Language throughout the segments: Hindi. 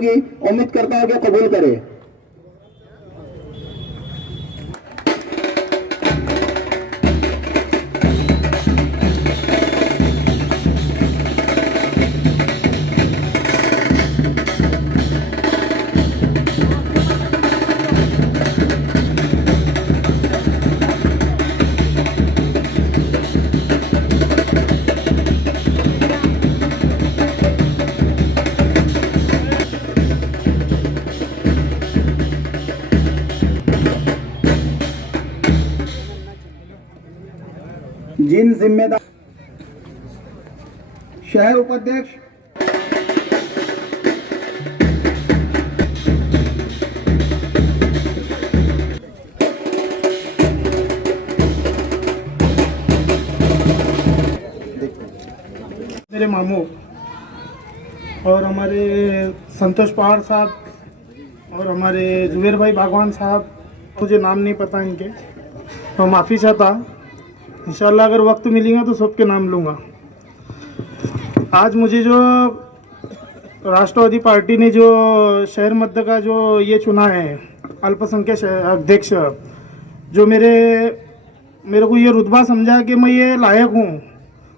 होगी। उम्मीद करता हूं कि कबूल करे। जिन जिम्मेदार शहर उपाध्यक्ष मेरे मामू और हमारे संतोष पहाड़ साहब और हमारे जुबेर भाई बागवान साहब, मुझे नाम नहीं पता इनके, तो माफ़ी चाहता। इंशाल्लाह अगर वक्त मिलेगा तो सबके नाम लूँगा। आज मुझे जो राष्ट्रवादी पार्टी ने जो शहर मध्य का जो ये चुना है अल्पसंख्यक अध्यक्ष, जो मेरे को ये रुतबा समझा कि मैं ये लायक हूँ,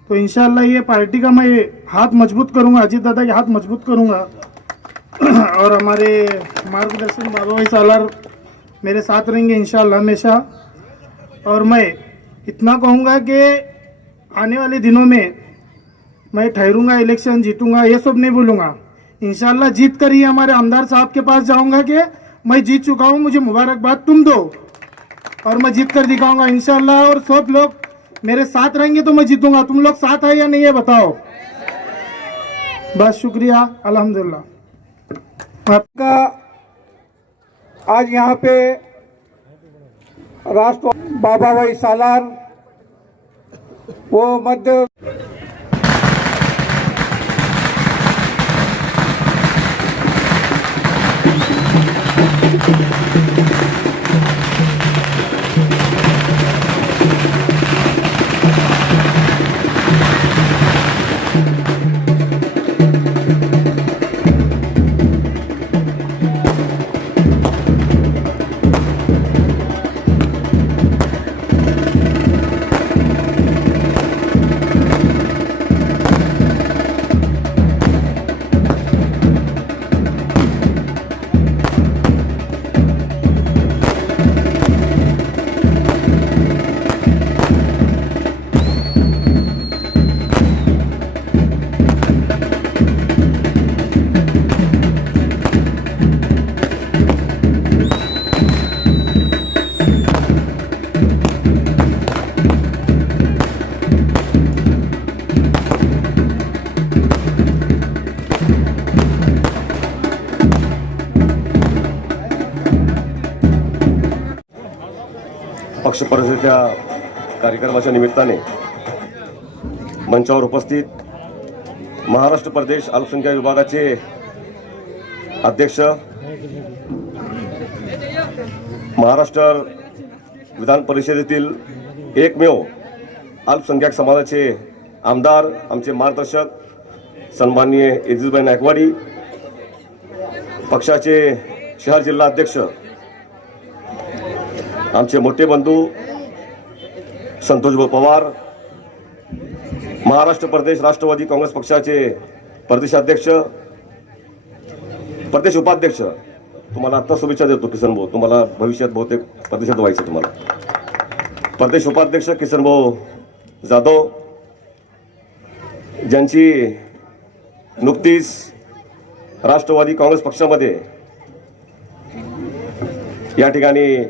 तो इंशाल्लाह ये पार्टी का मैं हाथ मजबूत करूँगा, अजीत दादा के हाथ मजबूत करूँगा। और हमारे मार्गदर्शन बाबा भाई सालार मेरे साथ रहेंगे इंशाल्लाह हमेशा। और मैं इतना कहूँगा कि आने वाले दिनों में मैं ठहरूंगा, इलेक्शन जीतूंगा, ये सब नहीं बोलूँगा। इंशाल्लाह जीत कर ही हमारे आमदार साहब के पास जाऊँगा कि मैं जीत चुका हूँ, मुझे मुबारकबाद तुम दो, और मैं जीत कर दिखाऊँगा इंशाल्लाह। और सब लोग मेरे साथ रहेंगे तो मैं जीतूंगा। तुम लोग साथ है या नहीं है बताओ। बस शुक्रिया, अल्हम्दुलिल्लाह। आपका आज यहाँ पे राष्ट्र बाबा भाई सालार वो मध्य पक्ष परिषदेच्या कार्यक्रमाच्या निमित्ताने मंचावर उपस्थित महाराष्ट्र प्रदेश अल्पसंख्याक विभागाचे अध्यक्ष, महाराष्ट्र विधान परिषदेतील एकमेव अल्पसंख्याक समाजाचे आमदार, आमचे मार्गदर्शक सन्माननीय इद्रिसभाई नायकवाडी, पक्षाचे शहर जिल्हा अध्यक्ष आमचे मोठे बंधू संतोषभाऊ पवार, महाराष्ट्र प्रदेश राष्ट्रवादी काँग्रेस पक्षाचे प्रदेशाध्यक्ष, प्रदेश उपाध्यक्ष, तुम्हाला आता शुभेच्छा देतो किसन भाऊ, तुम्हाला भविष्यात बहुतेक प्रदेशात व्हायचं तुम्हाला। प्रदेश उपाध्यक्ष किसन भाऊ जाधव, ज्यांची नुकतीच राष्ट्रवादी काँग्रेस पक्षामध्ये या ठिकाणी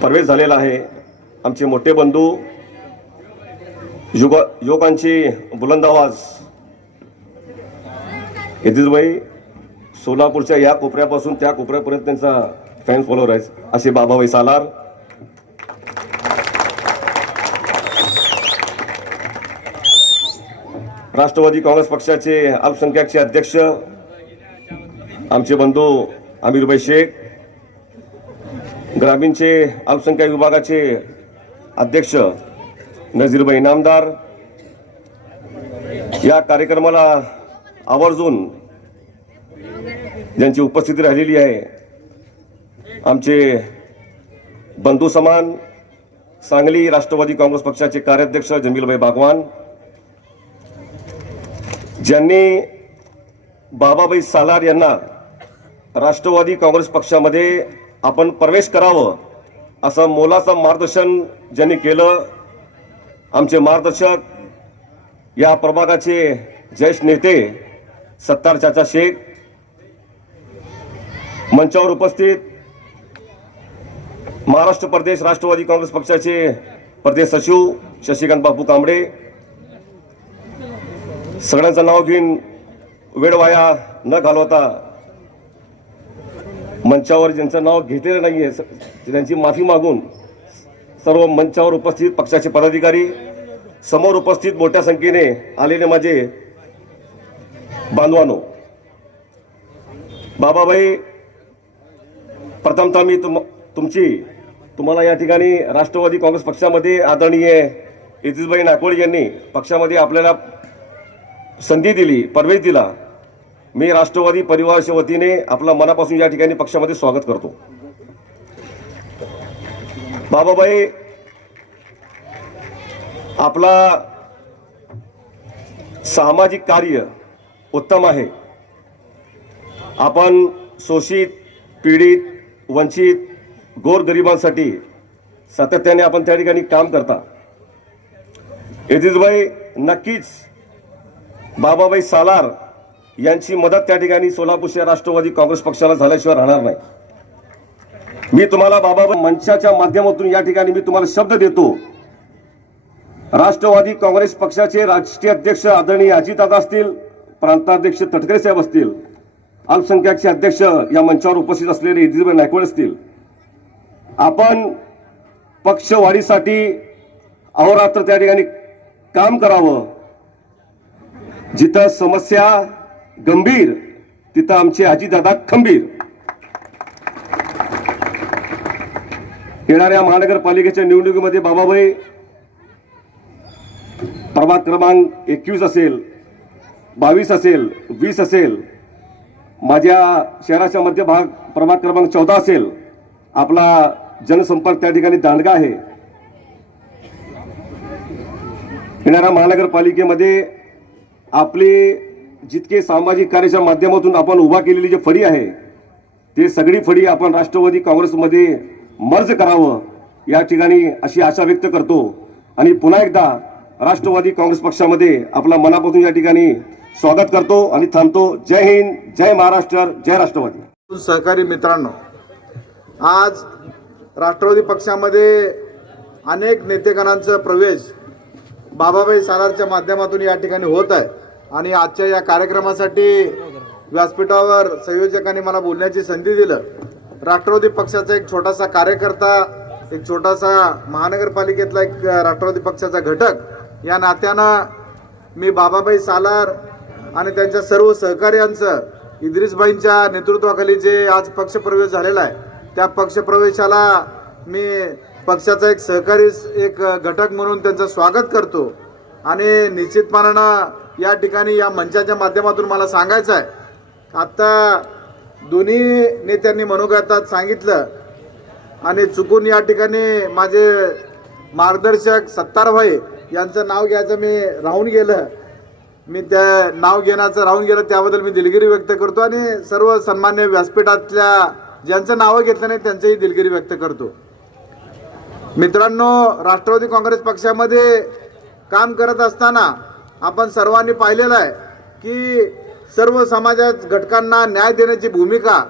प्रवेश झालेला आहे। आमचे मोठे बंधू, युवकांची बुलंद आवाज इद्रिसभाई, सोलापूरच्या या कोपऱ्यापासून त्या कोपऱ्यापर्यंत त्यांचा फॅन्स फॉलोअर आहे असे बाबाभाई सालार, राष्ट्रवादी काँग्रेस पक्षाचे अल्पसंख्याकचे अध्यक्ष आमचे बंधू आमिरभाई शेख, ग्रामीणचे अल्पसंख्याक विभागाचे अध्यक्ष नजीरभाई इनामदार, या कार्यक्रमाला आवर्जून ज्यांची उपस्थिती राहिलेली आहे, आमचे बंधू समान सांगली राष्ट्रवादी काँग्रेस पक्षाचे कार्याध्यक्ष जमीलभाई बागवान, ज्यांनी बाबाभाई सालार यांना राष्ट्रवादी काँग्रेस पक्षामध्ये आपण प्रवेश करावं असं मोलाचं मार्गदर्शन ज्यांनी केलं, आमचे मार्गदर्शक या प्रभागाचे ज्येष्ठ नेते सत्तार चाचा शेख, मंचावर उपस्थित महाराष्ट्र प्रदेश राष्ट्रवादी काँग्रेस पक्षाचे प्रदेश सचिव शशिकांत बापू कांबळे, सगळ्यांचं नाव घेऊन वेळ वाया न घालवता मंचावर ज्यांचं नाव घेतलेलं नाहीये त्यांची माफी मागून सर्व मंचावर उपस्थित पक्षाचे पदाधिकारी, समोर उपस्थित मोठ्या संख्येने आलेले माझे बांधवांनो, बाबाभाई, प्रथमतः मी तुम्हाला या ठिकाणी राष्ट्रवादी काँग्रेस पक्षामध्ये आदरणीय इतिशभाई नायकवडी यांनी पक्षामध्ये आपल्याला संधी दिली, प्रवेश दिला. मी राष्ट्रवादी परिवाराच्या वतीने आपला मनापासून या ठिकाणी पक्षामध्ये स्वागत करतो. बाबाभाई, आपला सामाजिक कार्य उत्तम आहे. आपण शोषित, पीडित, वंचित, गोरगरिबांसाठी सातत्याने आपण त्या ठिकाणी काम करता. इतिशभाई, नक्कीच बाबाभाई सालार यांची मदत त्या ठिकाणी सोलापूर शहर राष्ट्रवादी काँग्रेस पक्षाला झाल्याशिवाय राहणार नाही. मी तुम्हाला बाबाभाई मंचाच्या माध्यमातून या ठिकाणी मी तुम्हाला शब्द देतो, राष्ट्रवादी काँग्रेस पक्षाचे राष्ट्रीय अध्यक्ष आदरणीय अजितदादा असतील, प्रांताध्यक्ष तटकरे साहेब असतील, अल्पसंख्याकचे अध्यक्ष या मंचावर उपस्थित असलेले इतिशभाई नायकवडी असतील, आपण पक्षवाढीसाठी अहोरात्र त्या ठिकाणी काम करावं. जिथं समस्या गंभीर तिथं आमचे अजितदादा खंबीर. येणाऱ्या महानगरपालिकेच्या निवडणुकीमध्ये बाबाभाई प्रभाग क्रमांक 21 असेल, 22 असेल, 20 असेल, माझ्या शहराच्या मध्यभाग प्रभाग क्रमांक 14 असेल, आपला जनसंपर्क त्या ठिकाणी दांडगा आहे. येणाऱ्या महानगरपालिकेमध्ये आपले जितके सामाजिक कार्याच्या माध्यमातून आपण उभा केलेली जी फळी आहे ते सगळी फळी आपण राष्ट्रवादी काँग्रेसमध्ये मर्ज करावं या ठिकाणी अशी आशा व्यक्त करतो. आणि पुन्हा एकदा राष्ट्रवादी काँग्रेस पक्षामध्ये आपला मनापासून या ठिकाणी स्वागत करतो आणि थांबतो. जय हिंद, जय महाराष्ट्र, जय राष्ट्रवादी. सहकारी मित्रांनो, आज राष्ट्रवादी पक्षामध्ये अनेक नेतेगणांचा प्रवेश बाबाभाई सालारच्या माध्यमातून या ठिकाणी होत आहे. आणि आजच्या या कार्यक्रमासाठी व्यासपीठावर संयोजकांनी मला बोलण्याची संधी दिलं. राष्ट्रवादी पक्षाचा एक छोटासा कार्यकर्ता, एक छोटासा महानगरपालिकेतला एक राष्ट्रवादी पक्षाचा घटक या नात्यानं मी बाबाभाई सालार आणि त्यांच्या सर्व सहकार्यांचं इद्रिसभाईंच्या नेतृत्वाखाली जे आज पक्षप्रवेश झालेला आहे त्या पक्षप्रवेशाला मी पक्षाचा एक सहकारी, एक घटक म्हणून त्यांचं स्वागत करतो. आणि निश्चितपणानं या ठिकाणी या मंचाच्या माध्यमातून मला सांगायचं आहे, आता दोन्ही नेत्यांनी मनोगतात सांगितलं आणि चुकून या ठिकाणी माझे मार्गदर्शक सत्तारभाई यांचं नाव घ्यायचं मी राहून गेलं. मी त्या नाव घेण्याचं राहून गेलं त्याबद्दल मी दिलगिरी व्यक्त करतो आणि सर्व सन्मान्य व्यासपीठातल्या ज्यांचं नावं घेतलं नाही त्यांचंही दिलगिरी व्यक्त करतो. मित्रांनो, राष्ट्रवादी काँग्रेस पक्षामध्ये काम करत असताना आपण सर्वांनी पाहिलेलं आहे की सर्व समाजात घटकांना न्याय देण्याची भूमिका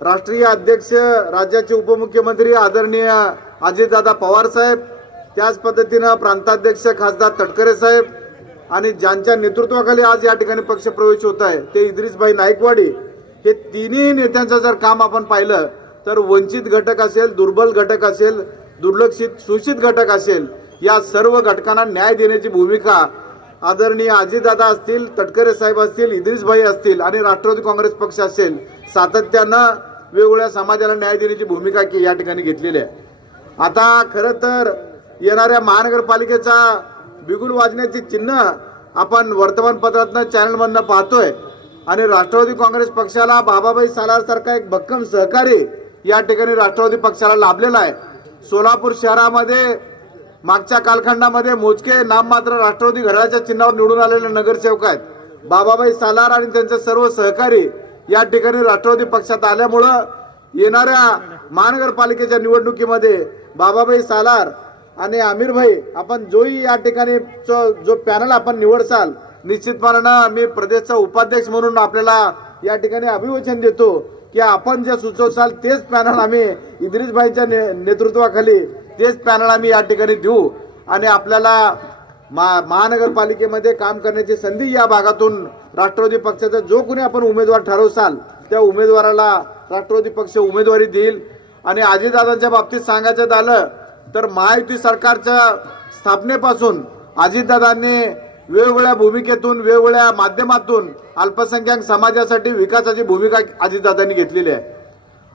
राष्ट्रीय अध्यक्ष, राज्याचे उपमुख्यमंत्री आदरणीय अजितदादा पवार साहेब, त्याच पद्धतीनं प्रांताध्यक्ष खासदार तटकरे साहेब आणि ज्यांच्या नेतृत्वाखाली आज या ठिकाणी पक्षप्रवेश होत आहे ते इद्रिसभाई नायकवडी, हे तिन्ही नेत्यांचं जर काम आपण पाहिलं तर वंचित घटक असेल, दुर्बल घटक असेल, दुर्लक्षित शोषित घटक असेल, या सर्व घटकांना न्याय देण्याची भूमिका आदरणीय अजितदादा असतील, तटकरे साहेब असतील, इद्रिसभाई असतील आणि राष्ट्रवादी काँग्रेस पक्ष असेल, सातत्यानं वेगवेगळ्या समाजाला न्याय देण्याची भूमिका या ठिकाणी घेतलेली आहे. आता खरं तर येणाऱ्या महानगरपालिकेचा बिगुल वाजण्याची चिन्ह आपण वर्तमानपत्रातनं चॅनलमधनं पाहतोय आणि राष्ट्रवादी काँग्रेस पक्षाला बाबाभाई सालारसारखा एक भक्कम सहकारी या ठिकाणी राष्ट्रवादी पक्षाला लाभलेला आहे. सोलापूर शहरामध्ये मागच्या कालखंडामध्ये मोजके नाममात्र राष्ट्रवादी घड्याळाच्या चिन्हावर निवडून आलेले नगरसेवक आहेत. बाबाभाई सालार आणि त्यांचे सर्व सहकारी या ठिकाणी राष्ट्रवादी पक्षात आल्यामुळं येणाऱ्या महानगरपालिकेच्या निवडणुकीमध्ये बाबाभाई सालार आणि आमिरभाई आपण जोही या ठिकाणी जो पॅनल आपण निवडसाल, निश्चितपणानं मी प्रदेशचा उपाध्यक्ष म्हणून आपल्याला या ठिकाणी अभिवचन देतो की आपण जे सुचवसाल तेच पॅनल आम्ही इद्रिसभाईच्या नेतृत्वाखाली तेच पॅनल आम्ही या ठिकाणी देऊ आणि आपल्याला महानगरपालिकेमध्ये काम करण्याची संधी या भागातून राष्ट्रवादी पक्षाचा जो कोणी आपण उमेदवार ठरवसाल त्या उमेदवाराला राष्ट्रवादी पक्ष उमेदवारी देईल. आणि अजितदादांच्या बाबतीत सांगायचं झालं तर महायुती सरकारच्या स्थापनेपासून अजितदादांनी वेगवेगळ्या भूमिकेतून वेगवेगळ्या माध्यमातून अल्पसंख्याक समाजासाठी विकासाची भूमिका अजितदादांनी घेतलेली आहे.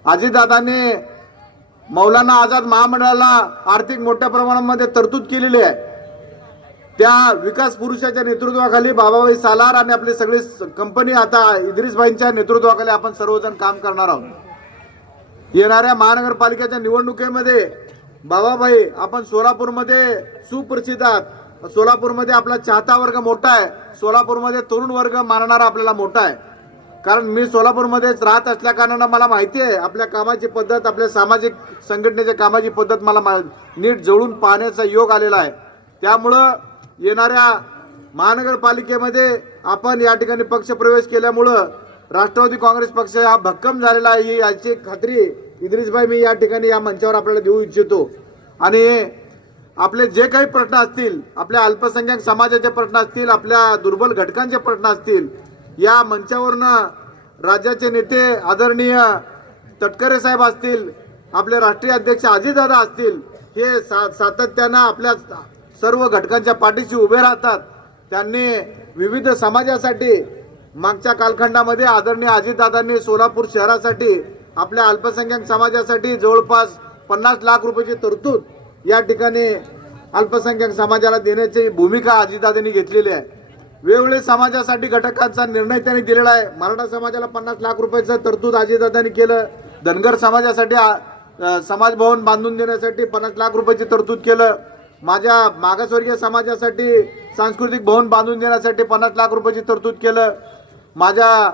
अजितदादांनी मौलाना आझाद महामंडळाला आर्थिक मोठ्या प्रमाणामध्ये तरतूद केलेली आहे. त्या विकास पुरुषाच्या नेतृत्वाखाली बाबाभाई सालार आणि आपली सगळी कंपनी आता इद्रिसभाईंच्या नेतृत्वाखाली आपण सर्वजण काम करणार आहोत. येणाऱ्या महानगरपालिकेच्या निवडणुकीमध्ये बाबाभाई आपण सोलापूरमध्ये सुप्रसिद्ध आहात. सोलापूरमध्ये आपला चाहता वर्ग मोठा आहे. सोलापूरमध्ये तरुण वर्ग मानणारा आपल्याला मोठा आहे. कारण मी सोलापूरमध्येच राहत असल्या कारणानं मला माहिती आहे आपल्या कामाची पद्धत, आपल्या सामाजिक संघटनेच्या कामाची पद्धत मला नीट जवळून पाहण्याचा योग आलेला आहे. त्यामुळं येणाऱ्या महानगरपालिकेमध्ये आपण या ठिकाणी पक्षप्रवेश केल्यामुळं राष्ट्रवादी काँग्रेस पक्ष हा भक्कम झालेला आहे ही याची खात्री इद्रिसभाई मी या ठिकाणी या मंचावर आपल्याला देऊ इच्छितो. आणि आपले जे काही प्रश्न असतील, आपल्या अल्पसंख्याक समाजाचे प्रश्न असतील, आपल्या दुर्बल घटकांचे प्रश्न असतील, या मंचावरनं राज्याचे नेते आदरणीय तटकरे साहेब असतील, आपले राष्ट्रीय अध्यक्ष अजितदादा असतील, हे सातत्यानं आपल्या सर्व घटकांच्या पाठीशी उभे राहतात. त्यांनी विविध समाजासाठी मागच्या कालखंडामध्ये आदरणीय अजितदादांनी सोलापूर शहरासाठी आपल्या अल्पसंख्याक समाजासाठी जवळपास 50 लाख रुपयाची तरतूद या ठिकाणी अल्पसंख्याक समाजाला देण्याची भूमिका अजितदादांनी घेतलेली आहे. वेगवेगळे समाजासाठी घटकांचा निर्णय त्यांनी दिलेला आहे. मराठा समाजाला 50 लाख रुपयाचं तरतूद अजितदादांनी केलं. धनगर समाजासाठी समाज भवन बांधून देण्यासाठी 50 लाख रुपयाची तरतूद केलं. माझ्या मागासवर्गीय समाजासाठी सांस्कृतिक भवन बांधून देण्यासाठी 50 लाख रुपयाची तरतूद केलं. माझ्या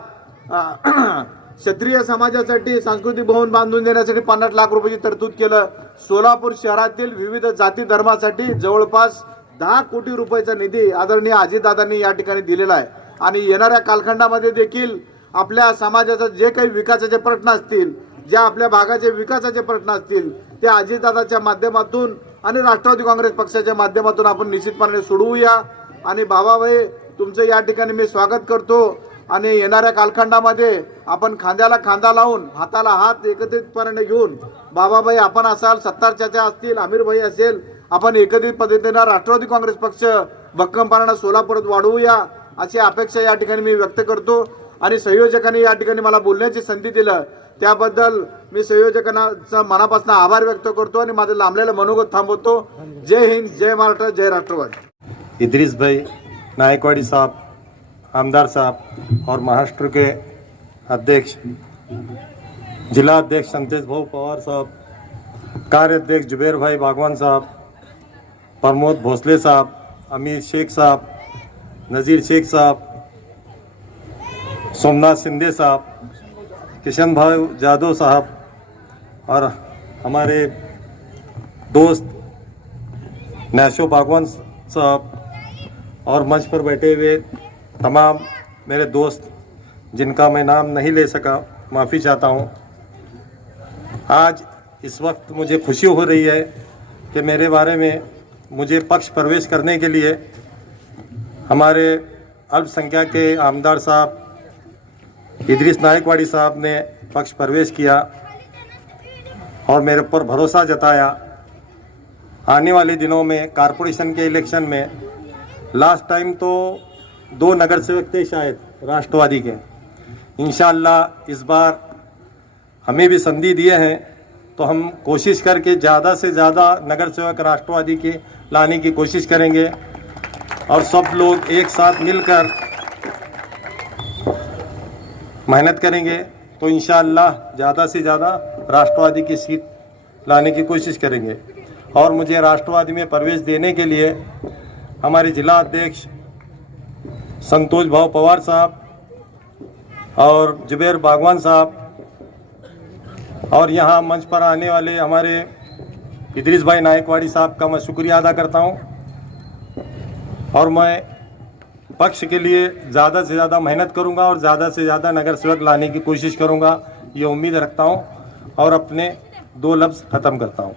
क्षत्रिय समाजासाठी सांस्कृतिक भवन बांधून देण्यासाठी 50 लाख रुपयाची तरतूद केलं. सोलापूर शहरातील विविध जाती धर्मासाठी जवळपास 10 कोटी रुपयाचा निधी आदरणीय अजितदादांनी या ठिकाणी दिलेला आहे. आणि येणाऱ्या कालखंडामध्ये देखील आपल्या समाजाचा जे काही विकासाचे प्रश्न असतील, ज्या आपल्या भागाचे विकासाचे प्रश्न असतील, ते अजितदादाच्या माध्यमातून आणि राष्ट्रवादी काँग्रेस पक्षाच्या माध्यमातून आपण निश्चितपणे सोडवूया. आणि बाबाभाई तुमचं या ठिकाणी मी स्वागत करतो. आणि येणाऱ्या कालखंडामध्ये आपण खांद्याला खांदा लावून हाताला हात एकत्रितपणे घेऊन बाबाभाई आपण असाल, सत्तार चाचा असतील, आमिरभाई असेल, आपण एकत्रित पद्धतीनं राष्ट्रवादी काँग्रेस पक्ष भक्कमपणानं सोलापुरात वाढवूया अशी अपेक्षा या ठिकाणी मी व्यक्त करतो. आणि संयोजकांनी या ठिकाणी मला बोलण्याची संधी दिलं त्याबद्दल मी संयोजकांचा मनापासून आभार व्यक्त करतो आणि माझं लांबलेलं मनोगत थांबवतो. जय हिंद, जय महाराष्ट्र, जय राष्ट्रवादी. इद्रिस भाई नायकवाड़ी साहब, आमदार साहब और महाराष्ट्र के अध्यक्ष जिला अध्यक्ष संतेश भाऊ पवार साहब, कार्याध्यक्ष जुबेर भाई बागवान साहब, प्रमोद भोसले साहब, अमीर शेख साहब, नज़ीर शेख साहब, सोमनाथ सिंधे साहब, किशन भाई जादव साहब और हमारे दोस्त नैशो बागवान साहब और मंच पर बैठे हुए तमाम मेरे दोस्त जिनका मैं नाम नहीं ले सका, माफ़ी चाहता हूँ. आज इस वक्त मुझे खुशी हो रही है कि मेरे बारे में मुझे पक्ष प्रवेश करने के लिए हमारे अल्पसंख्यक के आमदार साहब इद्रिस नायकवाड़ी साहब ने पक्ष प्रवेश किया और मेरे ऊपर भरोसा जताया. आने वाले दिनों में कारपोरेशन के इलेक्शन में लास्ट टाइम तो 2 नगर सेवक थे शायद राष्ट्रवादी के. इंशाअल्लाह इस बार हमें भी संधि दिए हैं तो हम कोशिश करके ज़्यादा से ज़्यादा नगर सेवक राष्ट्रवादी के लाने की कोशिश करेंगे. और सब लोग एक साथ मिलकर मेहनत करेंगे तो इंशाअल्लाह ज़्यादा से ज़्यादा राष्ट्रवादी की सीट लाने की कोशिश करेंगे। और मुझे राष्ट्रवादी में प्रवेश देने के लिए हमारे जिला अध्यक्ष संतोष भाऊ पवार साहब और जुबेर बागवान साहब और यहाँ मंच पर आने वाले हमारे इदरीस भाई नायकवाड़ी साहब का मैं शुक्रिया अदा करता हूँ। और मैं पक्ष के लिए ज़्यादा से ज़्यादा मेहनत करूँगा और ज़्यादा से ज़्यादा नगर सेवक लाने की कोशिश करूँगा, ये उम्मीद रखता हूँ। और अपने 2 लफ्ज़ ख़त्म करता हूँ।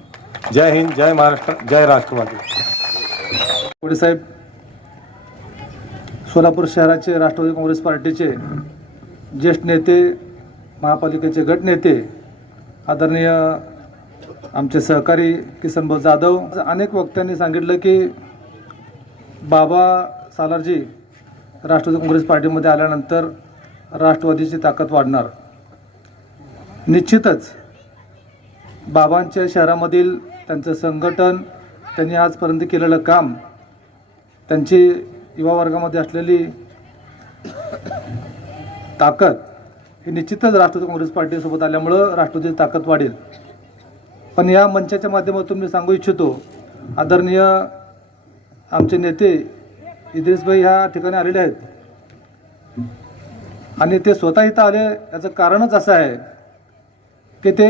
जय हिंद, जय महाराष्ट्र, जय राष्ट्रवादी। कोडे साहेब सोलापूर शहराचे राष्ट्रवादी काँग्रेस पार्टीचे ज्येष्ठ नेते, महापालिकेचे गटनेते, आदरणीय आमचे सहकारी किसनभाऊ जाधव, अनेक वक्त्यांनी सांगितलं की बाबा सालारजी राष्ट्रवादी काँग्रेस पार्टीमध्ये आल्यानंतर राष्ट्रवादीची ताकद वाढणार। निश्चितच बाबांच्या शहरामधील त्यांचं संघटन, त्यांनी आजपर्यंत केलेलं काम, त्यांची युवा वर्गामध्ये असलेली ताकद ही निश्चितच राष्ट्रवादी काँग्रेस पार्टीसोबत आल्यामुळं राष्ट्रवादीची ताकद वाढेल। पण या मंचाच्या माध्यमातून मी सांगू इच्छितो, आदरणीय आमचे नेते इद्रिस भाई ह्या ठिकाणी आलेले आहेत आणि ते स्वतः इथं आले याचं कारणच असं आहे की ते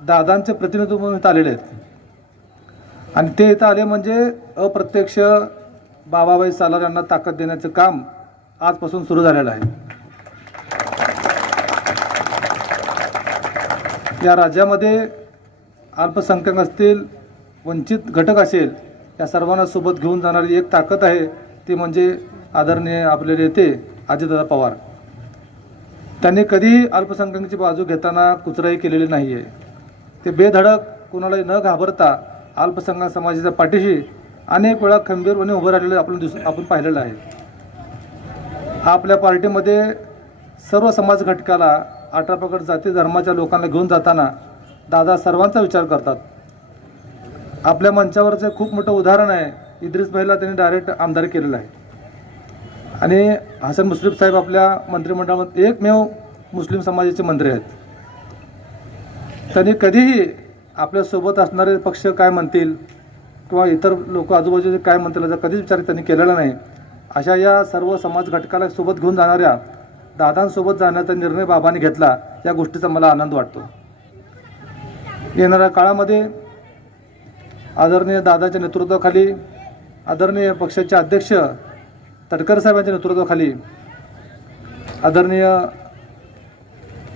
दादांचे प्रतिनिधित्व म्हणून इथं आलेले आहेत आणि ते इथं आले म्हणजे अप्रत्यक्ष बाबाभाई सालार यांना ताकद देण्याचं काम आजपासून सुरू झालेलं आहे। या राज्यामध्ये अल्पसंख्याक असतील, वंचित घटक असेल, या सर्वांना सोबत घेऊन जाणारी एक ताकद आहे, ती म्हणजे आदरणीय आपले नेते अजितदादा पवार। त्यांनी कधीही अल्पसंख्याकांची बाजू घेताना कुचराई केलेली नाही आहे। ते बेधडक कोणालाही न घाबरता अल्पसंख्याक समाजाच्या पाठीशी अनेक वेळा खंबीरपणे उभं राहिलेलं आपण पाहिलेलं आहे। आपल्या पार्टीमध्ये सर्व समाज घटकाला, आटापकड जाती धर्माच्या लोकांना घेऊन जाताना दादा सर्वांचा विचार करतात। आपल्या मंचावरचं खूप मोठं उदाहरण आहे, इद्रिस भाईला त्यांनी डायरेक्ट आमदार केलेलं आहे आणि हसन मुश्रीफ साहेब आपल्या मंत्रिमंडळामध्ये एकमेव मुस्लिम समाजाचे मंत्री आहेत। त्यांनी कधीही आपल्यासोबत असणारे पक्ष काय म्हणतील किंवा इतर लोक आजूबाजूचे काय म्हणतील याचा कधीच विचार त्यांनी केलेला नाही। अशा या सर्व समाज घटकाला सोबत घेऊन जाणाऱ्या दादांसोबत जाण्याचा निर्णय बाबांनी घेतला, या गोष्टीचा मला आनंद वाटतो। येणाऱ्या काळामध्ये आदरणीय दादाच्या नेतृत्वाखाली, आदरणीय पक्षाचे अध्यक्ष तटकरे साहेबांच्या नेतृत्वाखाली, आदरणीय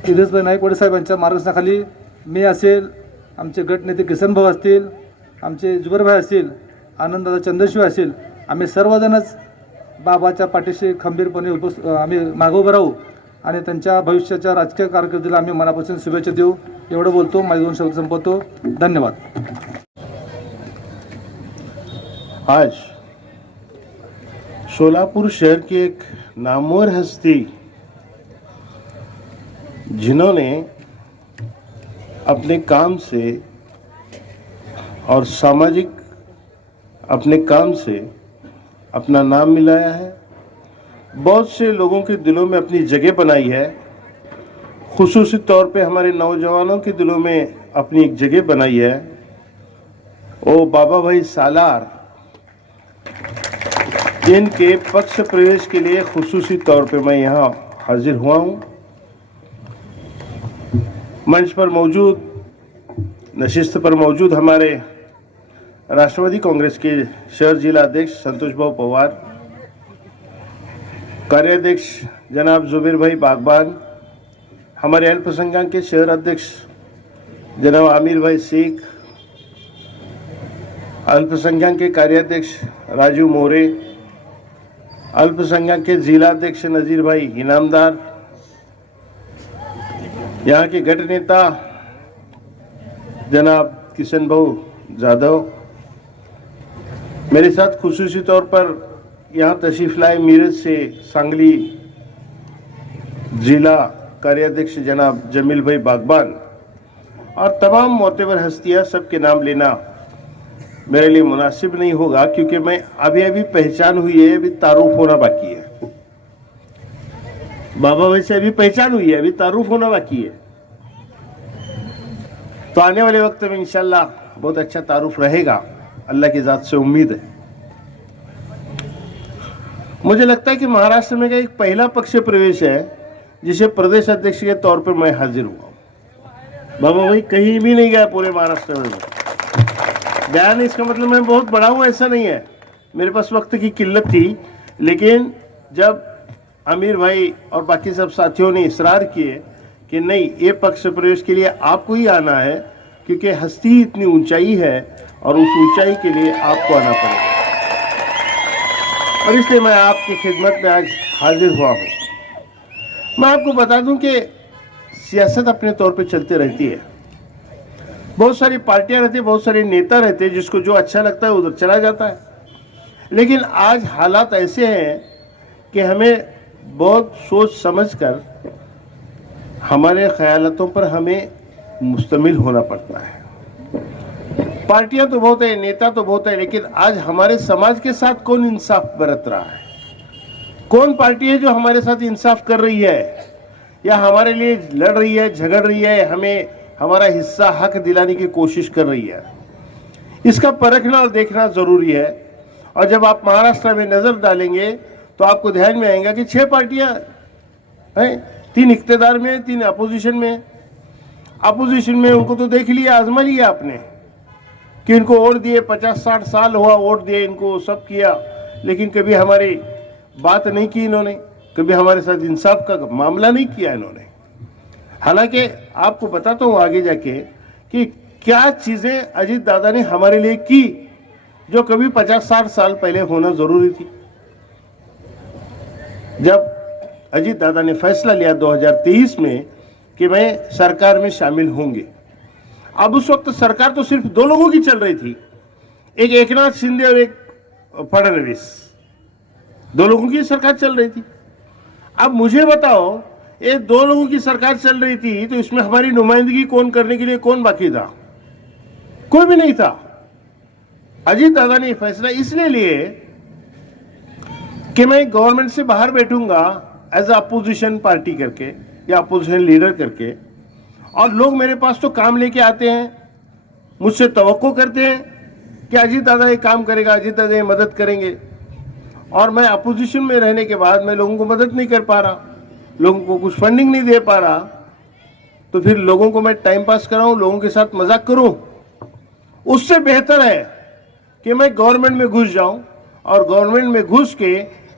इद्रिसभाई नायकवाडी साहेबांच्या मार्गदर्शनाखाली मी असेल, आमचे गटनेते किसनभाऊ असतील, आमचे जुबेरभाई असतील, आनंददादा चंद्रशिवाय असतील, आम्ही सर्वजणच बाबाच्या पाठीशी खंबीरपणे आम्ही मागे उभं राहू आणि त्यांच्या भविष्याच्या राजकीय कारकिर्दीला आम्ही मनापासून शुभेच्छा देऊ। एवढं बोलतो, माझे 2 शब्द संपवतो। धन्यवाद। आज शोलापुर शहर की एक नामवर हस्ती, जिन्होंने अपने काम से और सामाजिक अपने काम से अपना नाम मिलाया है, बहुत से लोगों के दिलों में अपनी जगह बनाई है, खुसूसी तौर पे हमारे नौजवानों के दिलों में अपनी एक जगह बनाई है। ओ बाबा भाई सालार, जिनके पक्ष प्रवेश के लिए खुसूसी तौर पे मैं यहाँ हाजिर हुआ हूँ। मंच पर मौजूद, नशिस्त पर मौजूद हमारे राष्ट्रवादी कांग्रेस के शहर जिला अध्यक्ष संतोष भाऊ पवार, कार्याध्यक्ष जनाब जुबेर भाई बागबान, हमारे अल्पसंख्यक के शहर अध्यक्ष जनाब आमिर भाई शेख, अल्पसंख्यक के कार्याध्यक्ष राजू मोरे, अल्पसंख्यक के जिला अध्यक्ष नजीर भाई इनामदार, यहाँ के गट नेता जनाब किसनभाऊ जाधव, मेरे साथ खुसूसी तौर पर यहाँ तशरीफ लाए मीरज से सांगली जिला कार्याध्यक्ष जनाब जमील भाई बागबान और तमाम मोतबर हस्तियाँ, सबके नाम लेना मेरे लिए मुनासिब नहीं होगा, क्योंकि मैं अभी पहचान हुई है, अभी तारुफ होना बाकी है। बाबा भाई से अभी पहचान हुई है, अभी तारुफ होना बाकी है। तो आने वाले वक्त में इंशाल्लाह बहुत अच्छा तारुफ रहेगा, अल्लाह की जात से उम्मीद है। मुझे लगता है कि महाराष्ट्र में का एक पहला पक्ष प्रवेश है जिसे प्रदेश अध्यक्ष के तौर पर मैं हाजिर हुआ। बाबा भाई कहीं भी नहीं गया पूरे महाराष्ट्र में। बयान इसका मतलब मैं बहुत बड़ा हूं ऐसा नहीं है, मेरे पास वक्त की किल्लत थी। लेकिन जब आमिर भाई और बाकी सब साथियों ने इसरार किए कि नहीं, ये पक्ष प्रवेश के लिए आपको ही आना है, क्योंकि हस्ती इतनी ऊंचाई है और उस ऊंचाई के लिए आपको आना पड़ेगा, और इसलिए मैं आपकी खिदमत में आज हाजिर हुआ हूँ। मैं आपको बता दूं कि सियासत अपने तौर पे चलती रहती है, बहुत सारी पार्टियां रहती है, बहुत सारे नेता रहते हैं, जिसको जो अच्छा लगता है उधर चला जाता है। लेकिन आज हालात ऐसे हैं कि हमें बहुत सोच समझकर हमारे ख्यालातों पर हमें मुश्तमिल होना पड़ता है। पार्टियां तो बहुत है, नेता तो बहुत है, लेकिन आज हमारे समाज के साथ कौन इंसाफ बरत रहा है? कौन पार्टी है जो हमारे साथ इंसाफ कर रही है या हमारे लिए लड़ रही है, झगड़ रही है, हमें हमारा हिस्सा हक दिलाने की कोशिश कर रही है? इसका परखना और देखना जरूरी है। और जब आप महाराष्ट्र में नजर डालेंगे तो आपको ध्यान में आएगा कि 6 पार्टियां हैं, 3 इख्तेदार में, 3 अपोजिशन में। अपोजिशन में उनको तो देख लिया, आजमा लिया आपने कि इनको वोट दिए, 50-60 साल हुआ वोट दिए इनको, सब किया, लेकिन कभी हमारी बात नहीं की इन्होंने, कभी हमारे साथ इंसाफ का मामला नहीं किया इन्होंने। हालांकि आपको बताता हूं आगे जाके कि क्या चीजें अजीत दादा ने हमारे लिए की जो कभी 50-60 साल पहले होना जरूरी थी। जब अजीत दादा ने फैसला लिया 2023 में कि मैं सरकार में शामिल होंगे, अब उस वक्त सरकार तो सिर्फ 2 लोगों की चल रही थी, एक एकनाथ शिंदे और एक फडणवीस, 2 लोगों की सरकार चल रही थी। अब मुझे बताओ, ये 2 लोगों की सरकार चल रही थी तो इसमें हमारी नुमाइंदगी कौन करने के लिए कौन बाकी था? कोई भी नहीं था। अजीत दादा ने फैसला इसलिए लिए कि मैं गवर्नमेंट से बाहर बैठूंगा एज अपोजिशन पार्टी करके या अपोजिशन लीडर करके, और लोग मेरे पास तो काम लेके आते हैं, मुझसे तवक्को करते हैं कि अजीत दादा ये काम करेगा, अजीत दादा ये मदद करेंगे, और मैं अपोजिशन में रहने के बाद मैं लोगों को मदद नहीं कर पा रहा, लोगों को कुछ फंडिंग नहीं दे पा रहा, तो फिर लोगों को मैं टाइम पास कराऊं, लोगों के साथ मजाक करूं? उससे बेहतर है कि मैं गवर्नमेंट में घुस जाऊं और गवर्नमेंट में घुस के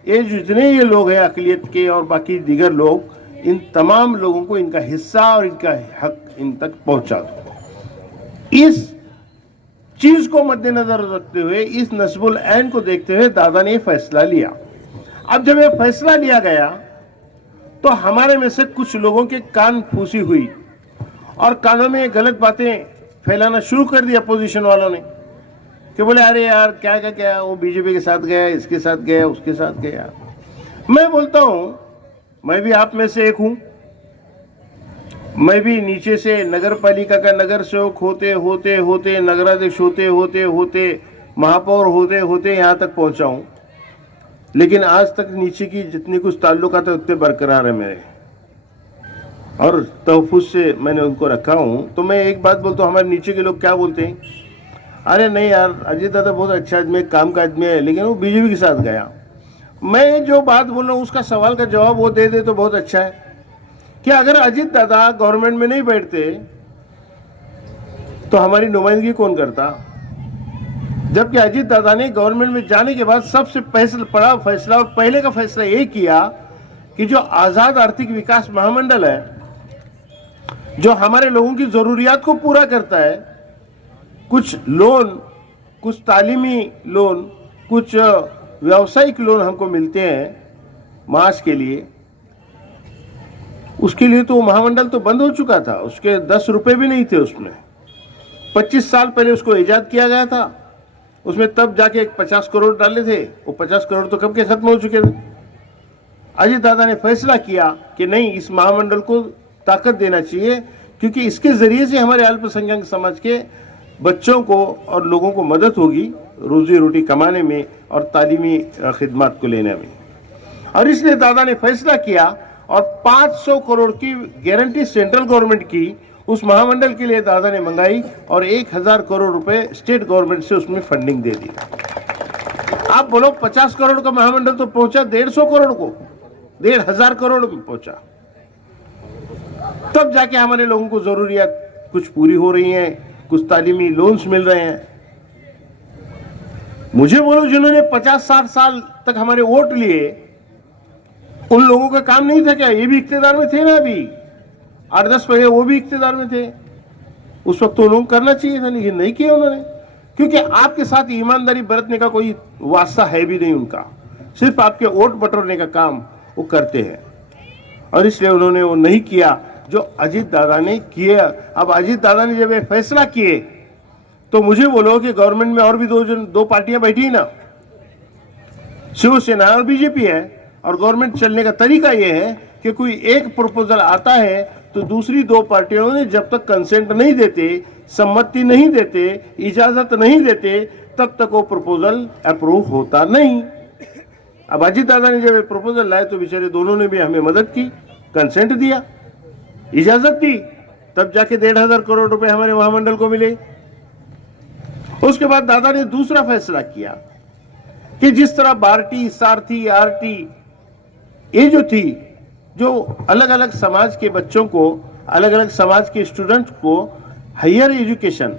ये जितने ये लोग हैं अकलियत के और बाकी दीगर लोग, इन तमाम लोगों को इनका हिस्सा और इनका हक इन तक पहुंचा दो। इस चीज को मद्देनजर रखते हुए, इस नस्बुल ऐन को देखते हुए दादा ने फैसला लिया। अब जब यह फैसला लिया गया तो हमारे में से कुछ लोगों के कान फूसी हुई और कानों में गलत बातें फैलाना शुरू कर दी अपोजिशन वालों ने, कि बोले अरे यार क्या वो बीजेपी के साथ गया, इसके साथ गया, उसके साथ गया। मैं बोलता हूं, मैं भी आप में से एक हूं। मैं भी नीचे से नगर पालिका का नगर सेवक होते होते होते, नगराध्यक्ष होते होते होते, महापौर होते होते यहां तक पहुंचा हूं, लेकिन आज तक नीचे की जितनी कुछ ताल्लुकात है उतने बरकरार है मेरे, और तहफ़्फ़ुज़ से मैंने उनको रखा हूं। तो मैं एक बात बोलता हूं, हमारे नीचे के लोग क्या बोलते हैं, अरे नहीं यार अजीत दादा बहुत अच्छा आदमी, काम का आदमी है, लेकिन वो बीजेपी के साथ गया। मैं जो बात बोल रहा हूँ उसका सवाल का जवाब वो दे दे तो बहुत अच्छा है कि अगर अजीत दादा गवर्नमेंट में नहीं बैठते तो हमारी नुमाइंदगी कौन करता? जबकि अजीत दादा ने गवर्नमेंट में जाने के बाद सबसे बड़ा फैसला और पहले का फैसला ये किया कि जो आजाद आर्थिक विकास महामंडल है, जो हमारे लोगों की जरूरियात को पूरा करता है, कुछ लोन, कुछ तालीमी लोन, कुछ व्यावसायिक लोन हमको मिलते हैं मास के लिए, उसके लिए तो महामंडल तो बंद हो चुका था, उसके 10 रुपए भी नहीं थे उसमें। 25 साल पहले उसको इजाद किया गया था, उसमें तब जाके 50 करोड़ डाले थे, वो 50 करोड़ तो कब के खत्म हो चुके थे। अजीत दादा ने फैसला किया कि नहीं, इस महामंडल को ताकत देना चाहिए, क्योंकि इसके जरिए से हमारे अल्पसंख्यक समाज के बच्चों को और लोगों को मदद होगी रोजी रोटी कमाने में और तालीमी खिदमत को लेने में। और इसलिए दादा ने फैसला किया और 500 करोड़ की गारंटी सेंट्रल गवर्नमेंट की उस महामंडल के लिए दादा ने मंगाई और 1000 करोड़ रुपए स्टेट गवर्नमेंट से उसमें फंडिंग दे दी। आप बोलो 50 करोड़ का महामंडल तो पहुंचा 150 करोड़ को, 1500 करोड़ में पहुंचा। तब जाके हमारे लोगों को जरूरियात कुछ पूरी हो रही हैं, कुछ तालीमी लोन्स मिल रहे हैं। मुझे बोलो जिन्होंने 50-60 साल तक हमारे वोट लिए, उन लोगों का काम नहीं था क्या? ये भी इख्तियार में थे ना, अभी 8-10 पहले वो भी इख्तियार में थे। उस वक्त तो उन्होंने करना चाहिए था, लेकिन नहीं किया उन्होंने, क्योंकि आपके साथ ईमानदारी बरतने का कोई वास्ता है भी नहीं उनका, सिर्फ आपके वोट बटोरने का काम वो करते हैं। और इसलिए उन्होंने वो नहीं किया जो अजीत दादा ने किया। अब अजीत दादा ने जब ये फैसला किए तो मुझे बोलो कि गवर्नमेंट में और भी दो पार्टियां बैठी है ना, शिवसेना और बीजेपी है, और गवर्नमेंट चलने का तरीका यह है कि कोई एक प्रपोजल आता है तो दूसरी दो पार्टियों ने जब तक कंसेंट नहीं देते, सम्मति नहीं देते, इजाजत नहीं देते, तब तक वो प्रपोजल अप्रूव होता नहीं। अब अजीत दादा ने जब ये प्रपोजल लाए तो बेचारे दोनों ने भी हमें मदद की, कंसेंट दिया, इजाजत दी, तब जाके 1500 करोड़ रुपए हमारे महामंडल को मिले। उसके बाद दादा ने दूसरा फैसला किया कि जिस तरह बार्टी, सारथी, आरटी ये जो थी, जो अलग अलग समाज के बच्चों को, अलग अलग समाज के स्टूडेंट को हायर एजुकेशन,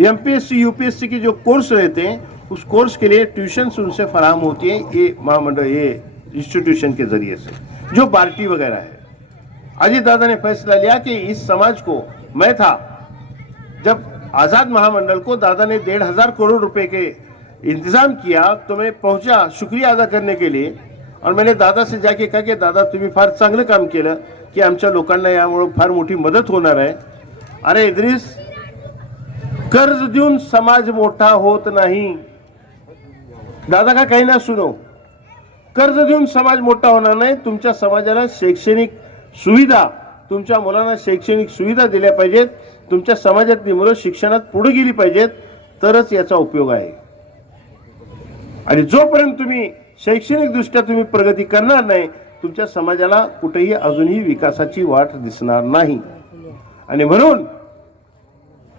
एमपीएससी, यूपीएससी के जो कोर्स रहते हैं, उस कोर्स के लिए ट्यूशन उनसे फराहम होती है ये महामंडल, ये इंस्टीट्यूशन के जरिए से, जो बार्टी वगैरह है। अजीत दादा ने फैसला लिया कि इस समाज को, मैं था जब आजाद महामंडल को दादा ने 1500 करोड़ रुपए के इंतजाम किया तो मैं पहुंचा शुक्रिया अदा करने के लिए, और मैंने दादा से जाके कहा की दादा तुम्ही फार चांगलं काम केलं की आमच्या लोकांना यामुळे फार मोठी मदत होणार आहे। अरे इद्रिस, कर्ज देऊन समाज मोठा होत नाही, दादा का कहना सुनो, कर्ज देऊन समाज मोठा होणार नाही। तुमच्या समाजाला शैक्षणिक सुविधा, तुमच्या मुलांना शैक्षणिक सुविधा दिल्या पाहिजेत, तुमच्या समाजातली मुलं शिक्षणात पुढे गेली पाहिजेत, तरच याचा उपयोग आहे। आणि जोपर्यंत तुम्ही शैक्षणिक दृष्ट्या तुम्ही प्रगती करणार नाही, तुमच्या समाजाला कुठेही अजूनही विकासाची वाट दिसणार नाही। आणि म्हणून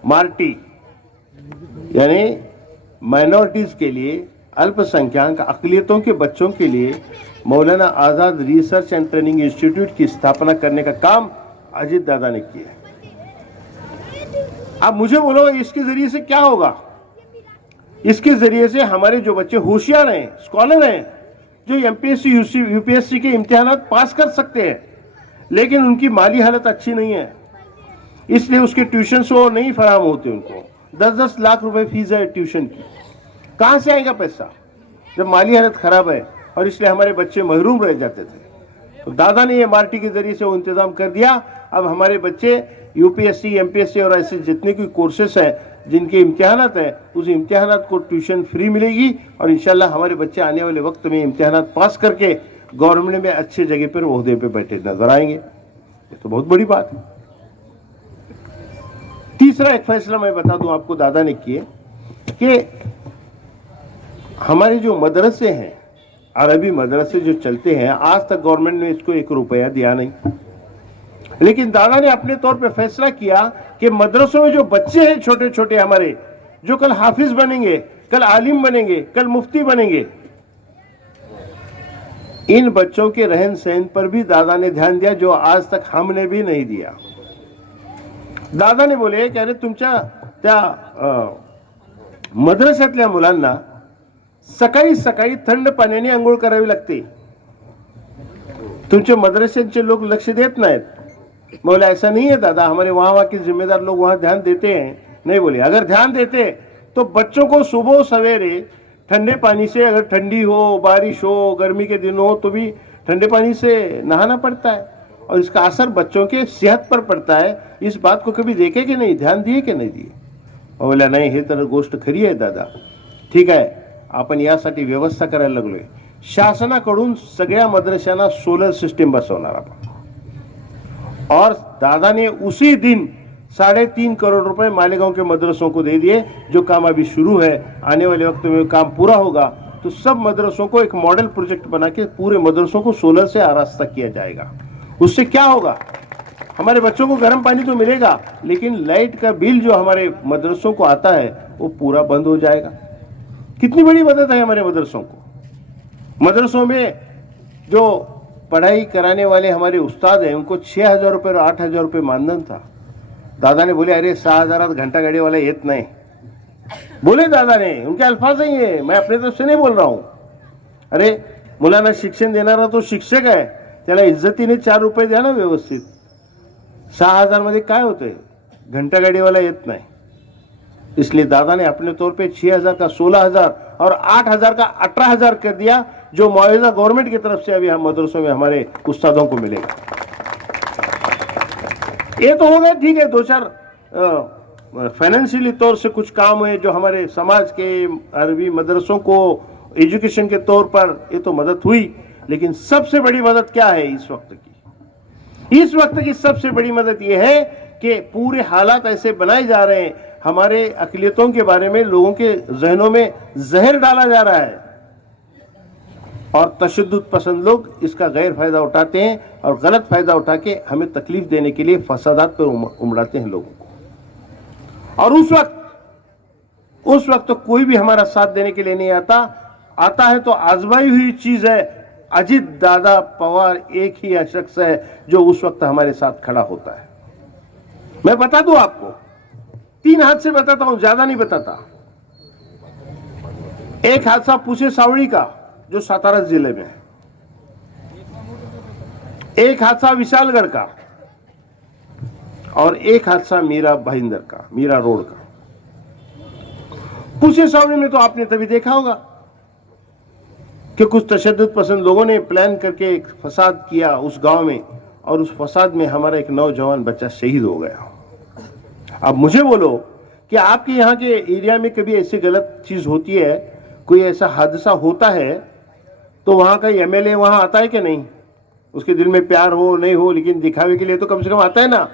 मार्टी यानी माइनॉरिटीज के लिए, अल्पसंख्यक अकलियतों के बच्चों के लिए Maulana Azad research and training institute की स्थापना करने का काम अजीत दादा ने किया। अब मुझे बोलो इसके जरिए से क्या होगा? इसके जरिए से हमारे जो बच्चे होशियार हैं, स्कॉलर हैं, जो एमपीएससी, यूपीएससी के इम्तिहानात पास कर सकते हैं, लेकिन उनकी माली हालत अच्छी नहीं है, इसलिए उसके ट्यूशन वो नहीं फराहम होते। उनको 10-10 लाख रुपए फीस है ट्यूशन की, कहां से आएगा पैसा जब माली हालत खराब है? और इसलिए हमारे बच्चे महरूम रह जाते थे। तो दादा ने ये मार्टी के जरिए से वो इंतजाम कर दिया। अब हमारे बच्चे यूपीएससी, एमपीएससी और ऐसे जितने भी कोर्सेस हैं जिनके इम्तिहानात हैं, उस इम्तिहानात को ट्यूशन फ्री मिलेगी, और इंशाल्लाह हमारे बच्चे आने वाले वक्त में इम्तिहानात पास करके गवर्नमेंट में अच्छे जगह पर ओहदे पे बैठे नजर आएंगे। ये तो बहुत बड़ी बात है। तीसरा एक फैसला मैं बता दूं आपको दादा ने किए कि हमारे जो मदरसे हैं, अरबी मदरसे जो चलते हैं, आज तक गवर्नमेंट ने इसको 1 रुपया दिया नहीं, लेकिन दादा ने अपने तौर पे फैसला किया कि मदरसों में जो बच्चे हैं छोटे छोटे हमारे, जो कल हाफिज बनेंगे, कल आलिम बनेंगे, कल मुफ्ती बनेंगे, इन बच्चों के रहन सहन पर भी दादा ने ध्यान दिया, जो आज तक हमने भी नहीं दिया। दादा ने बोले की अरे तुमच्या त्या मद्रसातल्या मुलांना सकाळी सकाळी थंड पाण्याने आंघोळ करावी लागते, तुमचे मदरसेचे लोग लक्ष देत नाहीत। बोले ऐसा नहीं है दादा, हमारे वहाँ के जिम्मेदार लोग वहाँ ध्यान देते हैं। नहीं बोले, अगर ध्यान देते तो बच्चों को सुबह सवेरे ठंडे पानी से, अगर ठंडी हो, बारिश हो, गर्मी के दिन हो, तो भी ठंडे पानी से नहाना पड़ता है, और इसका असर बच्चों के सेहत पर पड़ता है। इस बात को कभी देखे कि नहीं, ध्यान दिए कि नहीं दिए? बोला नाही, हे तर गोष्ट खरी आहे दादा, ठीक आहे, आपण यासाठी व्यवस्था करायला लागलोय। शासनाकडून सगळ्या मदरशांना सोलर सिस्टम बसवणार आपण, और दादा ने उसी दिन 3.5 करोड़ रुपए मालेगांव के मदरसों को दे दिए, जो काम अभी शुरू है। आने वाले वक्त में काम पूरा होगा तो सब मदरसों को एक मॉडल प्रोजेक्ट बना के पूरे मदरसों को सोलर से आरास्ता किया जाएगा। उससे क्या होगा, हमारे बच्चों को गर्म पानी तो मिलेगा, लेकिन लाइट का बिल जो हमारे मदरसों को आता है वो पूरा बंद हो जाएगा। कितनी बड़ी मदद है हमारे मदरसों को। मदरसों में जो पढ़ाई कराने वाले हमारे उस्ताद हैं उनको 6,000 रुपये और 8,000 रुपये मानधन था। दादा ने बोले अरे 6,000 घंटा गाड़ी वाला येत नाही, बोले दादा ने, उनके अल्फाज ही है, मैं अपने तरफ से नहीं बोल रहा हूं। अरे मुलांना शिक्षण देणारा तो शिक्षक आहे, त्याला इज्जतीने 4 रुपये द्या ना व्यवस्थित। 6,000 मध्ये काय होतंय, घंटा गाड़ी वाला येत नाही। इसलिए दादा ने अपने तौर पे 6,000 का 16,000 और 8,000 का 18,000 कर दिया, जो मुआवजा गवर्नमेंट की तरफ से अभी हम मदरसों में हमारे उस्तादों को मिलेगा। ये तो हो गया, ठीक है, 2-4 फाइनेंशियली तौर से कुछ काम हुए जो हमारे समाज के अरबी मदरसों को एजुकेशन के तौर पर ये तो मदद हुई। लेकिन सबसे बड़ी मदद क्या है इस वक्त की? इस वक्त की सबसे बड़ी मदद ये है कि पूरे हालात ऐसे बनाए जा रहे हैं, हमारे अक़लियतों के बारे में लोगों के जहनों में जहर डाला जा रहा है और तशद्दुद पसंद लोग इसका गैर फायदा उठाते हैं और गलत फायदा उठा के हमें तकलीफ देने के लिए फसादात पर उमड़ाते हैं लोगों को। और उस वक्त तो कोई भी हमारा साथ देने के लिए नहीं आता है तो आजमाई हुई चीज है। अजित दादा पवार एक ही शख्स है जो उस वक्त हमारे साथ खड़ा होता है। मैं बता दूं आपको, 3 हाथ से बताता हूं, ज्यादा नहीं बताता। एक हादसा पूसे सावड़ी का जो सातारा जिले में है, एक हादसा विशालगढ़ का और एक हादसा मीरा भाईंदर का, मीरा रोड का। पूसे सावड़ी में तो आपने तभी देखा होगा कि कुछ तशद्दुद पसंद लोगों ने प्लान करके एक फसाद किया उस गांव में और उस फसाद में हमारा एक नौजवान बच्चा शहीद हो गया। अब मुझे बोलो कि आपके यहाँ के एरिया में कभी ऐसी गलत चीज होती है, कोई ऐसा हादसा होता है तो वहां का एमएलए वहां आता है कि नहीं? उसके दिल में प्यार हो नहीं हो, लेकिन दिखावे के लिए तो कम से कम आता है ना,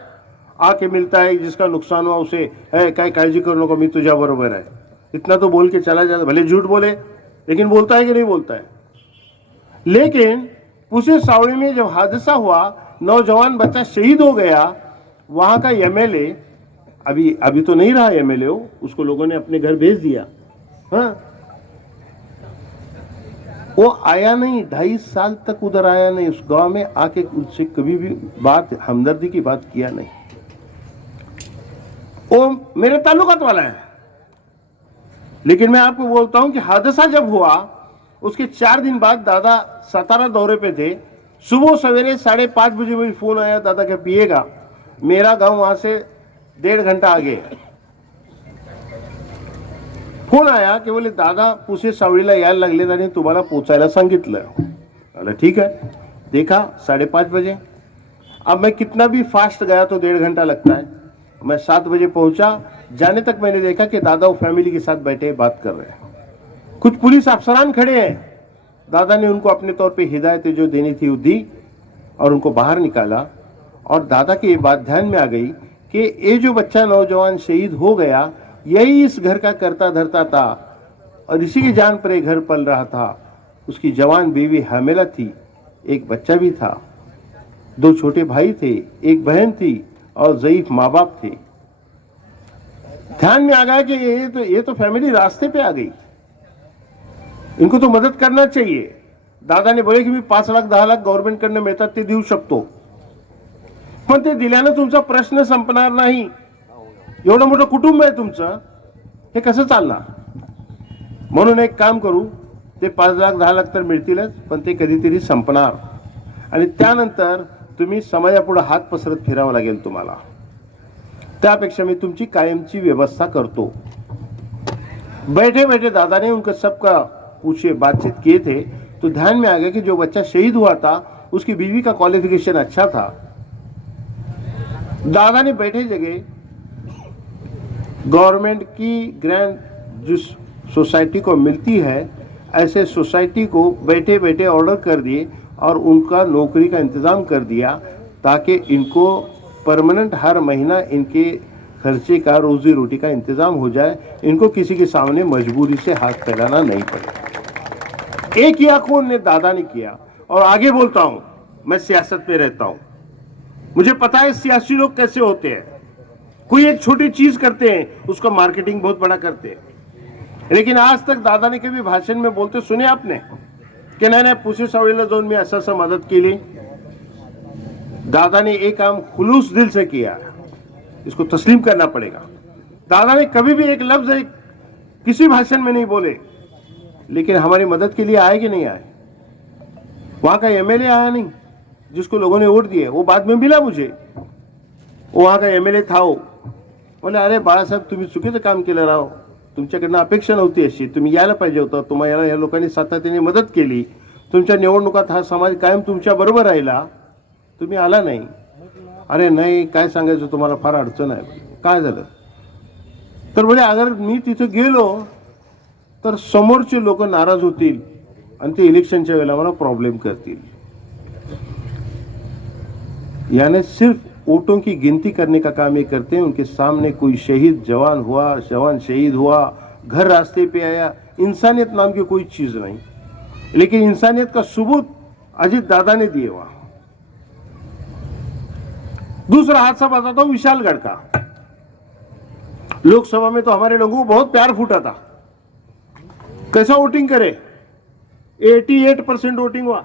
आके मिलता है, जिसका नुकसान हुआ उसे है काय काळजी करू नको, मी तुझ्या बरोबर है, इतना तो बोल के चला जाता। भले झूठ बोले लेकिन बोलता है कि नहीं बोलता है। लेकिन पूसे सावड़ी में जब हादसा हुआ, नौजवान बच्चा शहीद हो गया, वहां का एमएलए अभी तो नहीं रहा एमएलए, उसको लोगों ने अपने घर भेज दिया। हाँ, वो आया नहीं, 2.5 साल तक उधर आया नहीं, उस गांव में आके उससे कभी भी बात हमदर्दी की बात किया नहीं। वो मेरे ताल्लुकात वाला है। लेकिन मैं आपको बोलता हूं कि हादसा जब हुआ उसके 4 दिन बाद दादा सातारा दौरे पे थे। सुबह सवेरे 5:30 बजे मुझे फोन आया, दादा क्या पिएगा? मेरा गांव वहां से 1.5 घंटा आगे। फोन आया की बोले दादा पुसे सावळीला यायला लागले आणि तुम्हाला पोचायला सांगितलं। बोला ठीक है, देखा 5:30 बजे। अब मैं कितना भी फास्ट गया तो 1.5 घंटा लगता है। मैं 7 बजे पहुंचा, जाने तक मैंने देखा कि दादा वो फैमिली के साथ बैठे बात कर रहे हैं। कुछ पुलिस अफसरान खड़े हैं। दादा ने उनको अपने तौर पे हिदायतें जो देनी थी वो दी और उनको बाहर निकाला। और दादा की ये बात ध्यान में आ गई कि ये जो बच्चा नौजवान शहीद हो गया, यही इस घर का करता धरता था और इसी की जान पर एक घर पल रहा था। उसकी जवान बीवी हामिला थी, एक बच्चा भी था, 2 छोटे भाई थे, एक बहन थी और ज़ईफ माँ बाप थे। ध्यान में आ गया कि ये तो फैमिली रास्ते पे आ गई, इनको तो मदद करना चाहिए। दादा ने बोले की मी 5 लाख 10 लाख गव्हर्नमेंटकडनं मिळतात ते देऊ शकतो, पण ते दिल्यानं तुमचा प्रश्न संपणार नाही। एवढं मोठं कुटुंब आहे तुमचं, हे कसं चालणार? म्हणून एक काम करू, ते 5 लाख 10 लाख तर मिळतीलच, पण ते कधीतरी संपणार आणि त्यानंतर तुम्ही समाजापुढे हात पसरत फिरावं लागेल तुम्हाला। त्यापेक्षा मी तुमची कायमची व्यवस्था करतो। बैठे बैठे दादा ने उनका सबका पूछे बातचीत किए थे तो ध्यान में आ गया कि जो बच्चा शहीद हुआ था उसकी बीवी का क्वालिफिकेशन अच्छा था। दादा ने बैठे जगह गवर्नमेंट की ग्रांट जिस सोसाइटी को मिलती है, ऐसे सोसाइटी को बैठे बैठे ऑर्डर कर दिए और उनका नौकरी का इंतजाम कर दिया ताकि इनको परमानेंट हर महीना इनके खर्चे का, रोजी रोटी का इंतजाम हो जाए, इनको किसी के सामने मजबूरी से हाथ फैलाना नहीं पड़े। एक किया कौन ने, दादा ने किया। और आगे बोलता हूं, मैं सियासत में रहता हूं, मुझे पता है सियासी लोग कैसे होते हैं। कोई एक छोटी चीज करते हैं, उसका मार्केटिंग बहुत बड़ा करते हैं। लेकिन आज तक दादा ने कभी भाषण में बोलते सुने आपने की नाही पुसे सावळीला जाऊन मी असं मदत केली? दादा ने एक काम खुलूस दिल से किया, इसको तस्लीम करना पड़ेगा। दादा ने कभी भी एक लफ्ज किसी भाषण में नहीं बोले, लेकिन हमारी मदद के लिए आए कि नहीं आए? वहां का एमएलए आया नहीं जिसको लोगों ने वोट दिए, वो बाद में मिला मुझे, वो वहां का एमएलए था। वो बोले अरे बाळासाहेब तुम्ही चुकीचं काम केलं राव, तुमच्याकडनं अपेक्षा नव्हती अशी, तुम्ही यायला पाहिजे होतं, तुम्हाला या लोकांनी सातत्याने मदत केली, तुमच्या निवडणुकात हा समाज कायम तुमच्या बरोबर राहिला, तुम्ही आला नाही। अरे नाही काय सांगायचं तुम्हाला, फार अडचण आहे। काय झालं तर बोले अगर मी तिथे गेलो तर समोरचे लोक नाराज होतील आणि ते इलेक्शनच्या वेळेला मला प्रॉब्लेम करतील। यानी सिर्फ वोटों की गिनती करने का काम ये करते हैं। उनके सामने कोई शहीद जवान हुआ, जवान शहीद हुआ, घर रास्ते पे आया, इंसानियत नाम की कोई चीज नहीं। लेकिन इंसानियत का सबूत अजित दादा ने दिए वहां। दूसरा हादसा बताता हूं विशालगढ़ का। लोकसभा में तो हमारे लोगों को बहुत प्यार फूटा था, कैसा वोटिंग करे, 88% वोटिंग हुआ।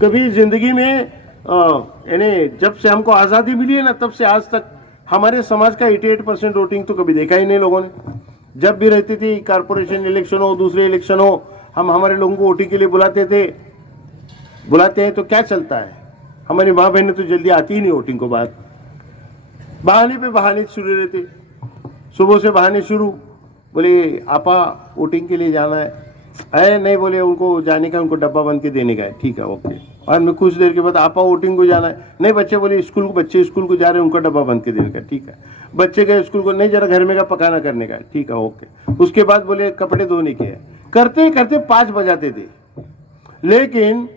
कभी जिंदगी में यानी जब से हमको आजादी मिली है ना, तब से आज तक हमारे समाज का 88% वोटिंग तो कभी देखा ही नहीं लोगों ने। जब भी रहती थी कारपोरेशन इलेक्शन हो, दूसरे इलेक्शन हो, हम हमारे लोगों को वोटिंग के लिए बुलाते हैं तो क्या चलता है, हमारी माँ बहनें तो जल्दी आती ही नहीं वोटिंग को। बाद बहाने पे बहाने शुरू रहते, सुबह से बहाने शुरू, बोले आपा वोटिंग के लिए जाना है नहीं, बोले उनको जाने का, उनको डब्बा बन के देने का है, ठीक है ओके। और मैं कुछ देर के बाद आपा वोटिंग को जाना है नहीं, बच्चे बोले बच्चे स्कूल को जा रहे हैं, उनका डब्बा बन के देने का, ठीक है। बच्चे गए स्कूल को, नहीं जरा घर में का पकाना करने का, ठीक है ओके। उसके बाद बोले कपड़े धोने के, करते करते 5 बजाते थे। लेकिन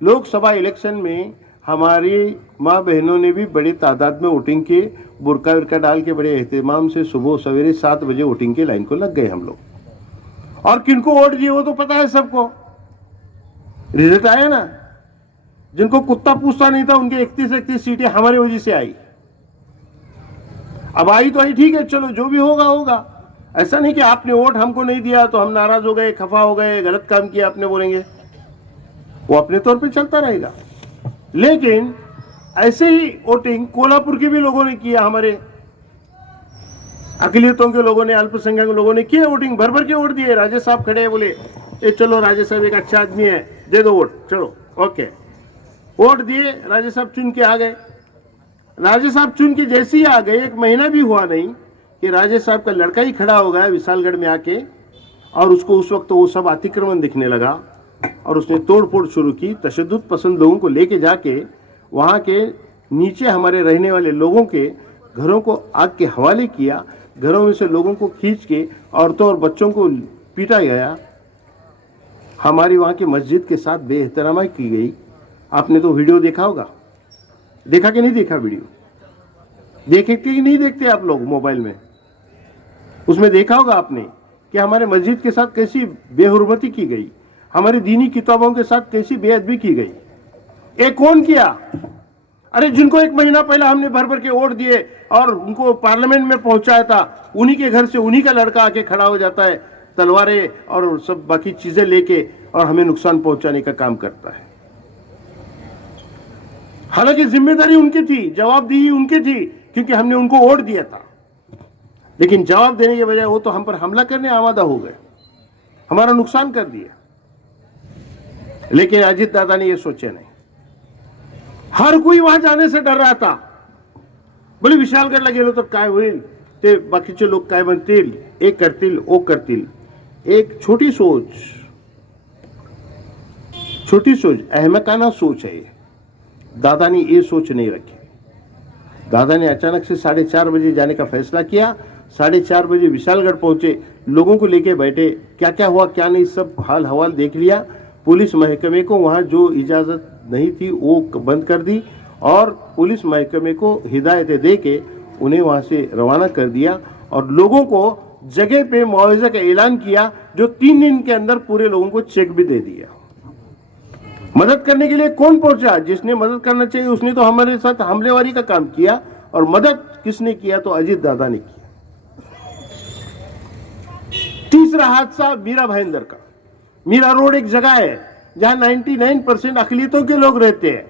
लोकसभा इलेक्शन में हमारी माँ बहनों ने भी बड़ी तादाद में वोटिंग के, बुरका विरका डाल के बड़े एहतमाम से सुबह सवेरे 7 बजे वोटिंग के लाइन को लग गए हम लोग। और किनको वोट दिए वो तो पता है सबको, रिजल्ट आया ना। जिनको कुत्ता पूछता नहीं था उनके 31 सीटें हमारी वजह से आई। अब आई तो आई, ठीक है चलो जो भी होगा होगा। ऐसा नहीं कि आपने वोट हमको नहीं दिया तो हम नाराज हो गए, खफा हो गए, गलत काम किया आपने बोलेंगे, वो अपने तौर पे चलता रहेगा। लेकिन ऐसे ही वोटिंग कोल्हापुर के भी लोगों ने किया, हमारे अकलियतों के लोगों ने, अल्पसंख्यक लोगों ने किया वोटिंग, भर भर के वोट दिए। राजे साहब खड़े हैं, बोले ए चलो राजे साहब एक अच्छा आदमी है, दे दो वोट, चलो ओके। वोट दिए, राजे साहब चुन के आ गए। राजे साहब चुन के जैसे ही आ गए, 1 महीना भी हुआ नहीं कि राजे साहब का लड़का ही खड़ा हो गया विशालगढ़ में आके, और उसको उस वक्त वो सब अतिक्रमण दिखने लगा और उसने तोड़फोड़ शुरू की। तशद्दुद पसंद लोगों को लेके जाके वहां के नीचे हमारे रहने वाले लोगों के घरों को आग के हवाले किया। घरों में से लोगों को खींच के औरतों और बच्चों को पीटा गया। हमारी वहां की मस्जिद के साथ बेएहतरामी की गई। आपने तो वीडियो देखा होगा, देखा कि नहीं देखा? वीडियो देखे कि नहीं देखते आप लोग मोबाइल में? उसमें देखा होगा आपने कि हमारे मस्जिद के साथ कैसी बेहुरमती की गई, हमारी दीनी किताबों के साथ कैसी बेअदबी की गई। ये कौन किया? अरे जिनको 1 महीना पहले हमने भर भर के वोट दिए और उनको पार्लियामेंट में पहुंचाया था, उन्हीं के घर से उन्हीं का लड़का आके खड़ा हो जाता है तलवारें और सब बाकी चीजें लेके और हमें नुकसान पहुंचाने का काम करता है। हालांकि जिम्मेदारी उनकी थी, जवाबदेही उनकी थी, क्योंकि हमने उनको वोट दिया था। लेकिन जवाब देने के बजाय वो तो हम पर हमला करने आमादा हो गए, हमारा नुकसान कर दिया। लेकिन अजित दादा ने ये सोचे नहीं। हर कोई वहां जाने से डर रहा था। बोले विशालगडला गेलो तर काय होईल, ते बाकीचे लोक काय म्हणतील, हे करतील वो करतील। एक छोटी सोच अहमकाना सोच है। दादा ने ये सोच नहीं रखी। दादा ने अचानक से 4:30 बजे जाने का फैसला किया। 4:30 बजे विशालगढ़ पहुंचे, लोगों को लेके बैठे, क्या क्या हुआ क्या नहीं सब हाल हवाल देख लिया। पुलिस महकमे को वहां जो इजाजत नहीं थी वो बंद कर दी और पुलिस महकमे को हिदायतें दे के उन्हें वहां से रवाना कर दिया और लोगों को जगह पे मुआवजे का ऐलान किया, जो 3 दिन के अंदर पूरे लोगों को चेक भी दे दिया। मदद करने के लिए कौन पहुंचा? जिसने मदद करना चाहिए उसने तो हमारे साथ हमलेवारी का काम किया, और मदद किसने किया? तो अजीत दादा ने किया। तीसरा हादसा मीरा भाईंदर का। मीरा रोड एक जगह है जहां 99% अकलियतों के लोग रहते हैं।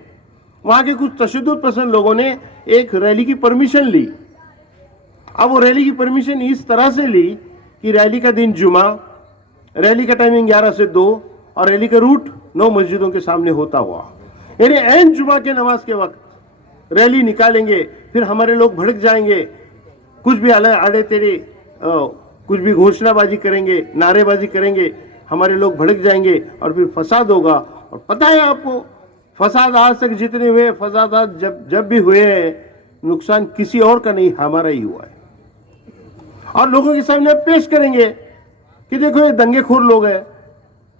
वहां के कुछ तशद्दुद पसंद लोगों ने एक रैली की परमिशन ली। अब वो रैली की परमिशन इस तरह से ली कि रैली का दिन जुमा, रैली का टाइमिंग 11 से 2 और रैली का रूट 9 मस्जिदों के सामने होता हुआ, यानी ऐन जुमा के नमाज के वक्त रैली निकालेंगे, फिर हमारे लोग भड़क जाएंगे, कुछ भी आड़े तेरे कुछ भी घोषणाबाजी करेंगे, नारेबाजी करेंगे, हमारे लोग भड़क जाएंगे और फिर फसाद होगा। और पता है आपको, फसाद आज तक जितने हुए फसाद आज जब भी हुए हैं, नुकसान किसी और का नहीं, हमारा ही हुआ है। और लोगों के सामने पेश करेंगे कि देखो ये दंगेखोर लोग हैं,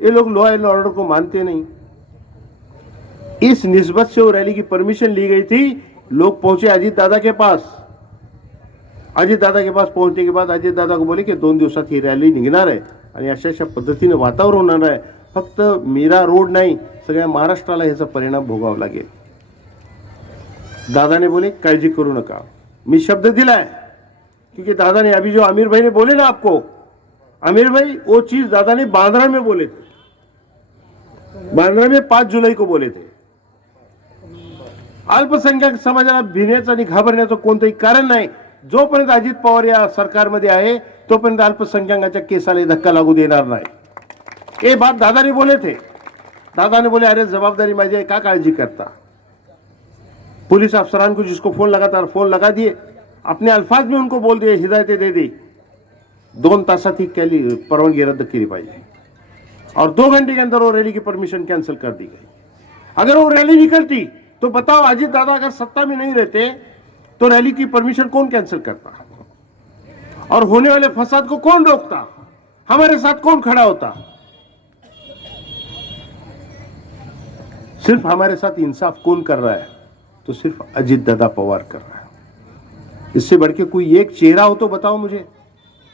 ये लोग लॉ एंड ऑर्डर को मानते नहीं। इस निस्बत से वो रैली की परमिशन ली गई थी। लोग पहुंचे अजित दादा के पास। अजित दादा के पास पहुंचने के बाद अजित दादा को बोले की 2 दिवसात ही रॅली निघणार आहे आणि अशा पद्धतीने वातावरण होणार आहे, फक्त मीरा रोड नहीं सगळ्या महाराष्ट्राला ह्याचा परिणाम भोगावा लागेल। दादा ने बोले काळजी करू नका, मी शब्द दिलाय, क्योंकि दादा ने अभी जो आमिर भाई ने बोले ना आपको, आमिर भाई वो चीज दादा ने बांद्रा में बोले थे, बांद्रा में 5 जुलाई को बोले थे। अल्पसंख्याक समाजाला भिण्याचं आणि घाबरण्याचं कोणतंही कारण नाही। जोपर्यंत अजित पवार या सरकारमध्ये आहे तोपर्यंत अल्पसंख्याकांच्या केसाला धक्का लागू देणार नाही। ये बात दादा ने बोले थे। दादा ने बोले अरे जवाबदारी माझी आहे, का काळजी करता? पुलिस अफसरान को जिसको फोन लगातार फोन लगा दिए, अपने अल्फाज में उनको बोल दिए, हिदायतें दे दी, 2 तासात ही परवानगी रद्द केली पाहिजे और 2 घंटे के अंदर वो रैली की परमिशन कैंसिल कर दी गई। अगर वो रैली निकलती तो बताओ, अजित दादा अगर सत्ता में नहीं रहते तो रैली की परमिशन कौन कैंसिल करता और होने वाले फसाद को कौन रोकता? हमारे साथ कौन खड़ा होता? सिर्फ हमारे साथ इंसाफ कौन कर रहा है? तो सिर्फ अजित दादा पवार कर रहा है। इससे बढ़ के कोई एक चेहरा हो तो बताओ मुझे,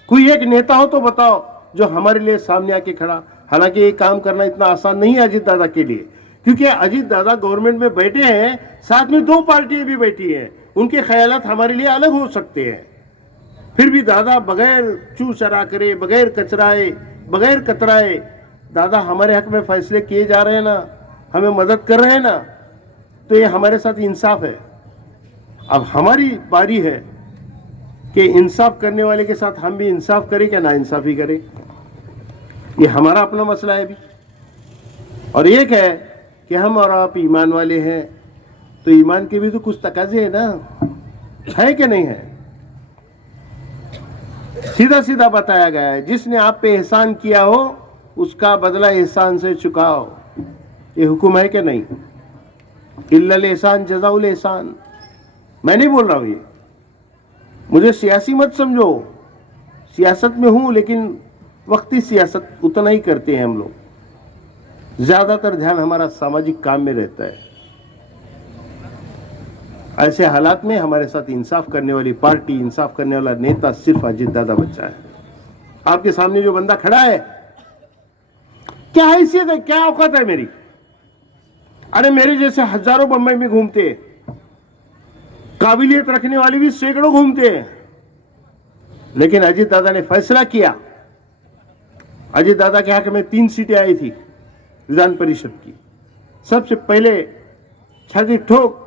कोई एक नेता हो तो बताओ जो हमारे लिए सामने आके खड़ा। हालांकि ये काम करना इतना आसान नहीं है अजित दादा के लिए, क्योंकि अजित दादा गवर्नमेंट में बैठे हैं, साथ में 2 पार्टियां भी बैठी हैं, उनके ख्यालात हमारे लिए अलग हो सकते हैं। फिर भी दादा बगैर चू चरा करे, बगैर कचराए, बगैर कतराए, दादा हमारे हक में फैसले किए जा रहे हैं ना, हमें मदद कर रहे हैं ना, तो ये हमारे साथ इंसाफ है। अब हमारी बारी है कि इंसाफ करने वाले के साथ हम भी इंसाफ करें क्या ना इंसाफी करें, ये हमारा अपना मसला है भी। और एक है कि हम और आप ईमान वाले हैं, तो ईमान के भी तो कुछ तकाजे है ना, है कि नहीं है? सीधा सीधा बताया गया है, जिसने आप पे एहसान किया हो उसका बदला एहसान से चुकाओ, ये हुक्म है कि नहीं? इल्लल एहसान जज़ाउल एहसान। मैं नहीं बोल रहा हूं ये, मुझे सियासी मत समझो, सियासत में हूं लेकिन वक्ती सियासत उतना ही करते हैं हम लोग, ज्यादातर ध्यान हमारा सामाजिक काम में रहता है। ऐसे हालात में हमारे साथ इंसाफ करने वाली पार्टी, इंसाफ करने वाला नेता सिर्फ अजित दादा बच्चा है। आपके सामने जो बंदा खड़ा है, क्या हैसियत है, क्या औकात है मेरी? अरे मेरे जैसे हजारों बम्बई में घूमते, काबिलियत रखने वाले भी सैकड़ों घूमते हैं, लेकिन अजित दादा ने फैसला किया। अजित दादा के हक में 3 सीटें आई थी विधान परिषद की। सबसे पहले छाती ठोक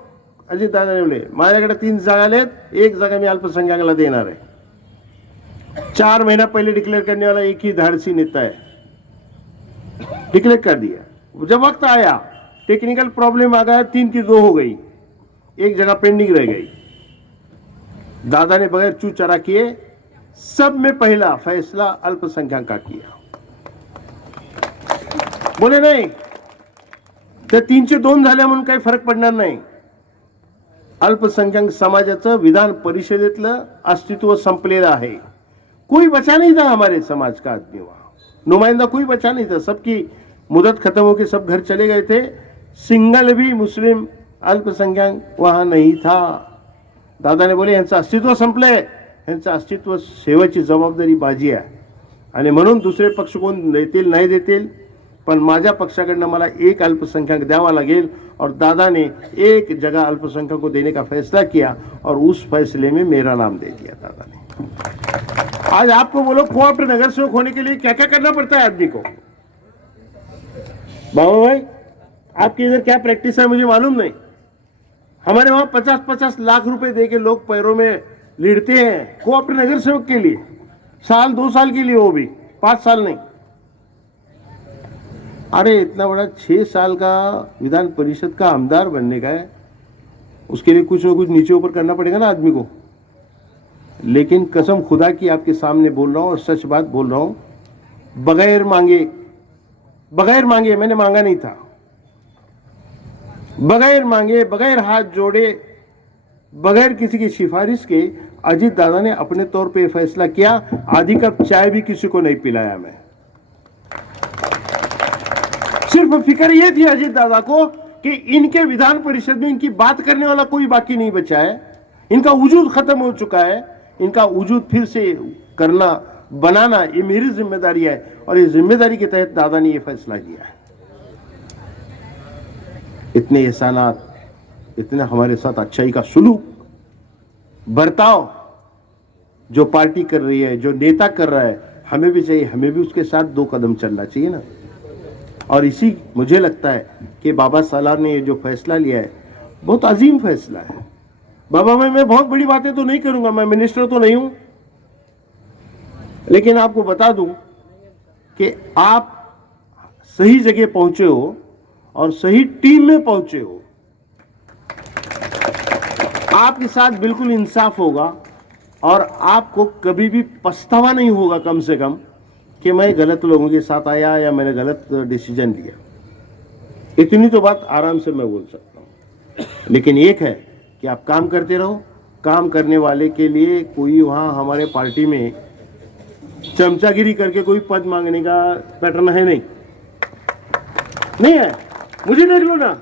अजित दादा ने बोले माझ्याकडे 3 जागा आहेत, 1 जागा मी अल्पसंख्याकाला देणार है। 4 महीना पहले डिक्लेयर करने वाला एक ही धाड़सी नेता है, डिक्लेयर कर दिया। जब वक्त आया, टेक्निकल प्रॉब्लम आ गया, 3 की 2 हो गई, 1 जगह पेंडिंग रह गई। दादा ने बगैर चू चरा किए सब में पहला फैसला अल्पसंख्याक का किया। बोले नाही ते 3चे 2 झाल्या म्हणून काही फरक पडणार नाही। अल्पसंख्याक समाजाचं विधान परिषदेतलं अस्तित्व संपलेलं आहे। कोई बचा नहीं था हमारे समाज का आदमी, वहां नुमाइंदा कोई बचा नहीं था, सबकी मुदत खत्म होकर सब घर चले गए थे। सिंगल भी मुस्लिम अल्पसंख्यक वहां नहीं था। दादाने बोले यांचं अस्तित्व संपलंय, यांचं अस्तित्व सेवेची जबाबदारी माझी आहे आणि म्हणून दुसरे पक्ष कोण देतील नाही देतील, पण माझ्या पक्षाकडनं मला एक अल्पसंख्यक द्यावा लागेल और दादा ने एक जगह अल्पसंख्यक को देने का फैसला किया और उस फैसले में मेरा नाम दे दिया दादा ने। आज आपको बोलो कोऑप्ट नगर सेवक होने के लिए क्या क्या करना पड़ता है आदमी को। बाबा भाई आपकी इधर क्या प्रैक्टिस है मुझे मालूम नहीं, हमारे वहां 50-50 लाख रुपए दे के लोग पैरों में लिड़ते हैं कोऑप्ट नगर सेवक के लिए, साल 2 साल के लिए, वो भी 5 साल नहीं। अरे इतना बड़ा 6 साल का विधान परिषद का आमदार बनने का है, उसके लिए कुछ ना कुछ नीचे ऊपर करना पड़ेगा ना आदमी को। लेकिन कसम खुदा की आपके सामने बोल रहा हूं और सच बात बोल रहा हूं, बगैर मांगे, मैंने मांगा नहीं था, बगैर मांगे, बगैर हाथ जोड़े, बगैर किसी की सिफारिश के अजीत दादा ने अपने तौर पे फैसला किया। आधी कप चाय भी किसी को नहीं पिलाया मैं। सिर्फ फिक्र यह थी अजीत दादा को कि इनके विधान परिषद में इनकी बात करने वाला कोई बाकी नहीं बचा है, इनका वजूद खत्म हो चुका है, इनका वजूद फिर से करना बनाना ये मेरी जिम्मेदारी है और इस जिम्मेदारी के तहत दादा ने यह फैसला किया है। इतने एहसानात, इतना हमारे साथ अच्छाई का सुलूक बर्ताव जो पार्टी कर रही है, जो नेता कर रहा है, हमें भी चाहिए, हमें भी उसके साथ 2 कदम चलना चाहिए ना। और इसी मुझे लगता है कि बाबा सालार ने ये जो फैसला लिया है बहुत अजीम फैसला है। बाबा मैं बहुत बड़ी बातें तो नहीं करूंगा, मैं मिनिस्टर तो नहीं हूं, लेकिन आपको बता दूं कि आप सही जगह पहुंचे हो और सही टीम में पहुंचे हो। आपके साथ बिल्कुल इंसाफ होगा और आपको कभी भी पछतावा नहीं होगा कम से कम कि मैं गलत लोगों के साथ आया या मैंने गलत डिसीजन लिया। इतनी तो बात आराम से मैं बोल सकता हूं। लेकिन एक है कि आप काम करते रहो, काम करने वाले के लिए कोई वहां हमारे पार्टी में चमचागिरी करके कोई पद मांगने का पैटर्न है नहीं है। मुझे देख लो ना,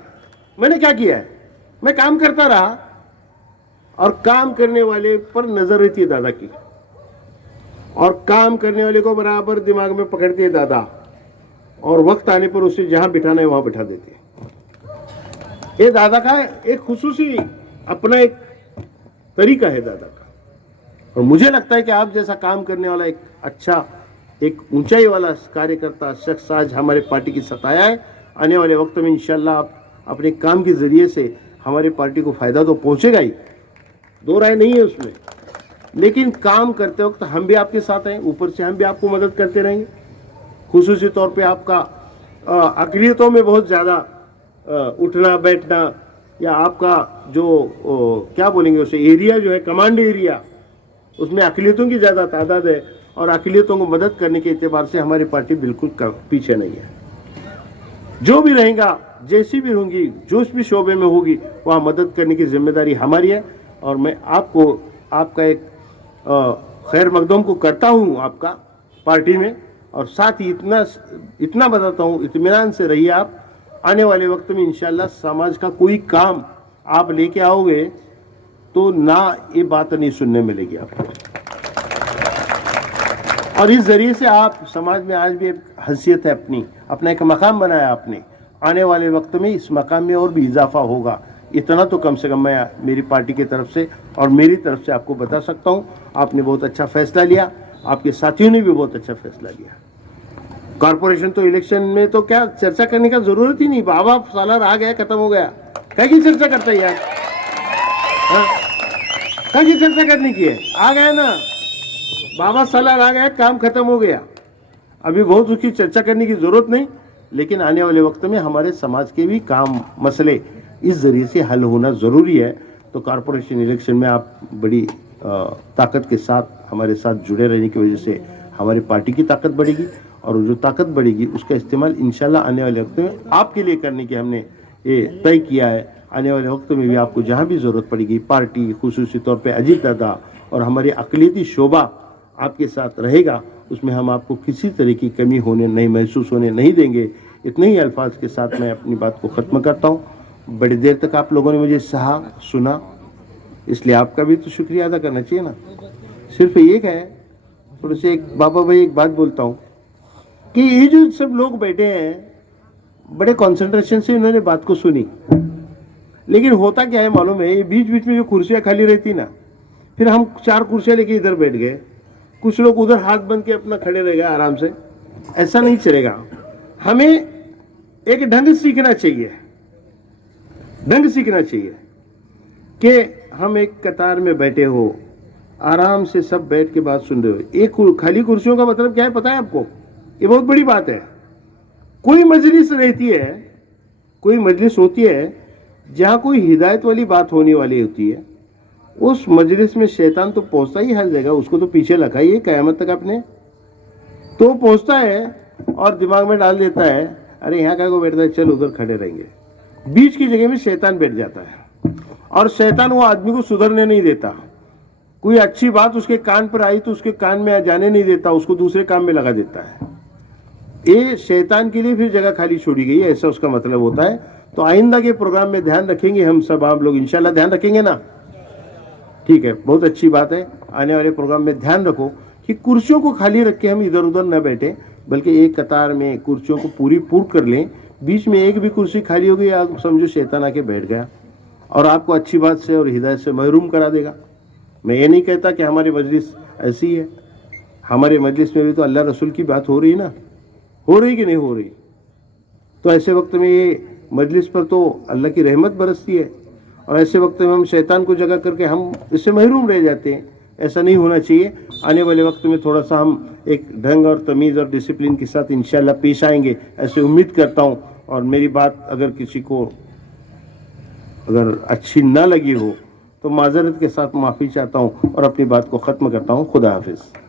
मैंने क्या किया है, मैं काम करता रहा और काम करने वाले पर नजर रहती है दादा की और काम करने वाले को बराबर दिमाग में पकड़ते हैं दादा और वक्त आने पर उसे जहां बिठाना है वहां बिठा देते हैं। ये दादा का एक खुसूसी अपना एक तरीका है दादा का, और मुझे लगता है कि आप जैसा काम करने वाला एक अच्छा, एक ऊंचाई वाला कार्यकर्ता शख्स आज हमारे पार्टी की साथ आया है। आने वाले वक्त में इंशाल्लाह आप अपने काम के जरिए से हमारी पार्टी को फायदा तो पहुंचेगा ही, 2 राय नहीं है उसमें। लेकिन काम करते वक्त हम भी आपके साथ हैं, ऊपर से हम भी आपको मदद करते रहेंगे। खुसूसी तौर पे आपका अक़लियतों में बहुत ज़्यादा उठना बैठना या आपका जो क्या बोलेंगे उसे एरिया जो है कमांड एरिया, उसमें अक़लियतों की ज़्यादा तादाद है और अक़लियतों को मदद करने के एतबार से हमारी पार्टी बिल्कुल पीछे नहीं है। जो भी रहेगा, जैसी भी होंगी, जो भी शोबे में होगी, वहाँ मदद करने की जिम्मेदारी हमारी है। और मैं आपको आपका एक खैर मकदम को करता हूँ आपका पार्टी में, और साथ ही इतना बताता हूँ, इत्मीनान से रहिए आप। आने वाले वक्त में इंशाल्लाह समाज का कोई काम आप लेके आओगे तो ना ये बात नहीं सुनने मिलेगी आपको, और इस जरिए से आप समाज में आज भी एक हैसियत है, अपना एक मकाम बनाया आपने। आने वाले वक्त में इस मकाम में और भी इजाफा होगा, इतना तो कम से कम मैं मेरी पार्टी की तरफ से और मेरी तरफ से आपको बता सकता हूं। आपने बहुत अच्छा फैसला लिया, आपके साथियों ने भी बहुत अच्छा फैसला लिया। कॉर्पोरेशन तो इलेक्शन में तो क्या चर्चा करने का जरूरत ही नहीं, बाबा सालार आ गया, खत्म हो गया, क्या की चर्चा करता है यार, क्या की चर्चा करने की है, आ गया ना, बाबा सालार आ गया, काम खत्म हो गया। अभी बहुत उसकी चर्चा करने की जरूरत नहीं, लेकिन आने वाले वक्त में हमारे समाज के भी काम मसले इस जरिए से हल होना ज़रूरी है। तो कॉर्पोरेशन इलेक्शन में आप बड़ी ताकत के साथ हमारे साथ जुड़े रहने की वजह से हमारी पार्टी की ताकत बढ़ेगी, और जो ताकत बढ़ेगी उसका इस्तेमाल इंशाल्लाह आने वाले वक्त में आपके लिए करने की हमने ये तय किया है। आने वाले वक्त में भी आपको जहाँ भी ज़रूरत पड़ेगी, पार्टी खुसूसी तौर पर अजीत दादा और हमारे अक़लियती शोबा आपके साथ रहेगा, उसमें हम आपको किसी तरह की कमी होने नहीं महसूस होने नहीं देंगे। इतने ही अल्फाज के साथ मैं अपनी बात को ख़त्म करता हूँ। बड़ी देर तक आप लोगों ने मुझे सहा, सुना, इसलिए आपका भी तो शुक्रिया अदा करना चाहिए ना। सिर्फ एक है, थोड़े से एक बाबा भाई एक बात बोलता हूँ कि ये जो सब लोग बैठे हैं बड़े कंसंट्रेशन से इन्होंने बात को सुनी, लेकिन होता क्या है मालूम है, ये बीच बीच में जो कुर्सियाँ खाली रहती ना, फिर हम 4 कुर्सियाँ लेके इधर बैठ गए, कुछ लोग उधर हाथ बंद के अपना खड़े रह गए आराम से। ऐसा नहीं चलेगा। हमें एक ढंग सीखना चाहिए, ढंग सीखना चाहिए कि हम एक कतार में बैठे हो, आराम से सब बैठ के बात सुन रहे हो। एक खाली कुर्सियों का मतलब क्या है पता है आपको? ये बहुत बड़ी बात है। कोई मजलिस रहती है, कोई मजलिस होती है जहाँ कोई हिदायत वाली बात होने वाली होती है, उस मजलिस में शैतान तो पहुंचता ही हर जगह, उसको तो पीछे रखा ही है क़यामत तक आपने। तो पहुंचता है और दिमाग में डाल देता है, अरे यहाँ का को बैठता है, चल उधर खड़े रहेंगे। बीच की जगह में शैतान बैठ जाता है और शैतान वो आदमी को सुधरने नहीं देता। कोई अच्छी बात उसके कान पर आई तो उसके कान में जाने नहीं देता, उसको दूसरे काम में लगा देता है। ये शैतान के लिए फिर जगह खाली छोड़ी गई है, ऐसा उसका मतलब होता है। तो आइंदा के प्रोग्राम में ध्यान रखेंगे हम सब, आप लोग इंशाल्लाह ध्यान रखेंगे ना? ठीक है, बहुत अच्छी बात है। आने वाले प्रोग्राम में ध्यान रखो कि कुर्सियों को खाली रख के हम इधर उधर न बैठे, बल्कि एक कतार में कुर्सियों को पूर्ण कर लें। बीच में एक भी कुर्सी खाली हो गई, आप समझो शैतान आके बैठ गया और आपको अच्छी बात से और हिदायत से महरूम करा देगा। मैं ये नहीं कहता कि हमारी मजलिस ऐसी है, हमारे मजलिस में भी तो अल्लाह रसूल की बात हो रही ना, हो रही कि नहीं हो रही? तो ऐसे वक्त में ये मजलिस पर तो अल्लाह की रहमत बरसती है और ऐसे वक्त में हम शैतान को जगह करके हम इससे महरूम रह जाते हैं। ऐसा नहीं होना चाहिए। आने वाले वक्त में थोड़ा सा हम एक ढंग और तमीज़ और डिसिप्लिन के साथ इंशाल्लाह पेश आएंगे, ऐसे उम्मीद करता हूँ। और मेरी बात अगर किसी को अगर अच्छी ना लगी हो तो माजरत के साथ माफ़ी चाहता हूँ और अपनी बात को ख़त्म करता हूँ। खुदा हाफिज़।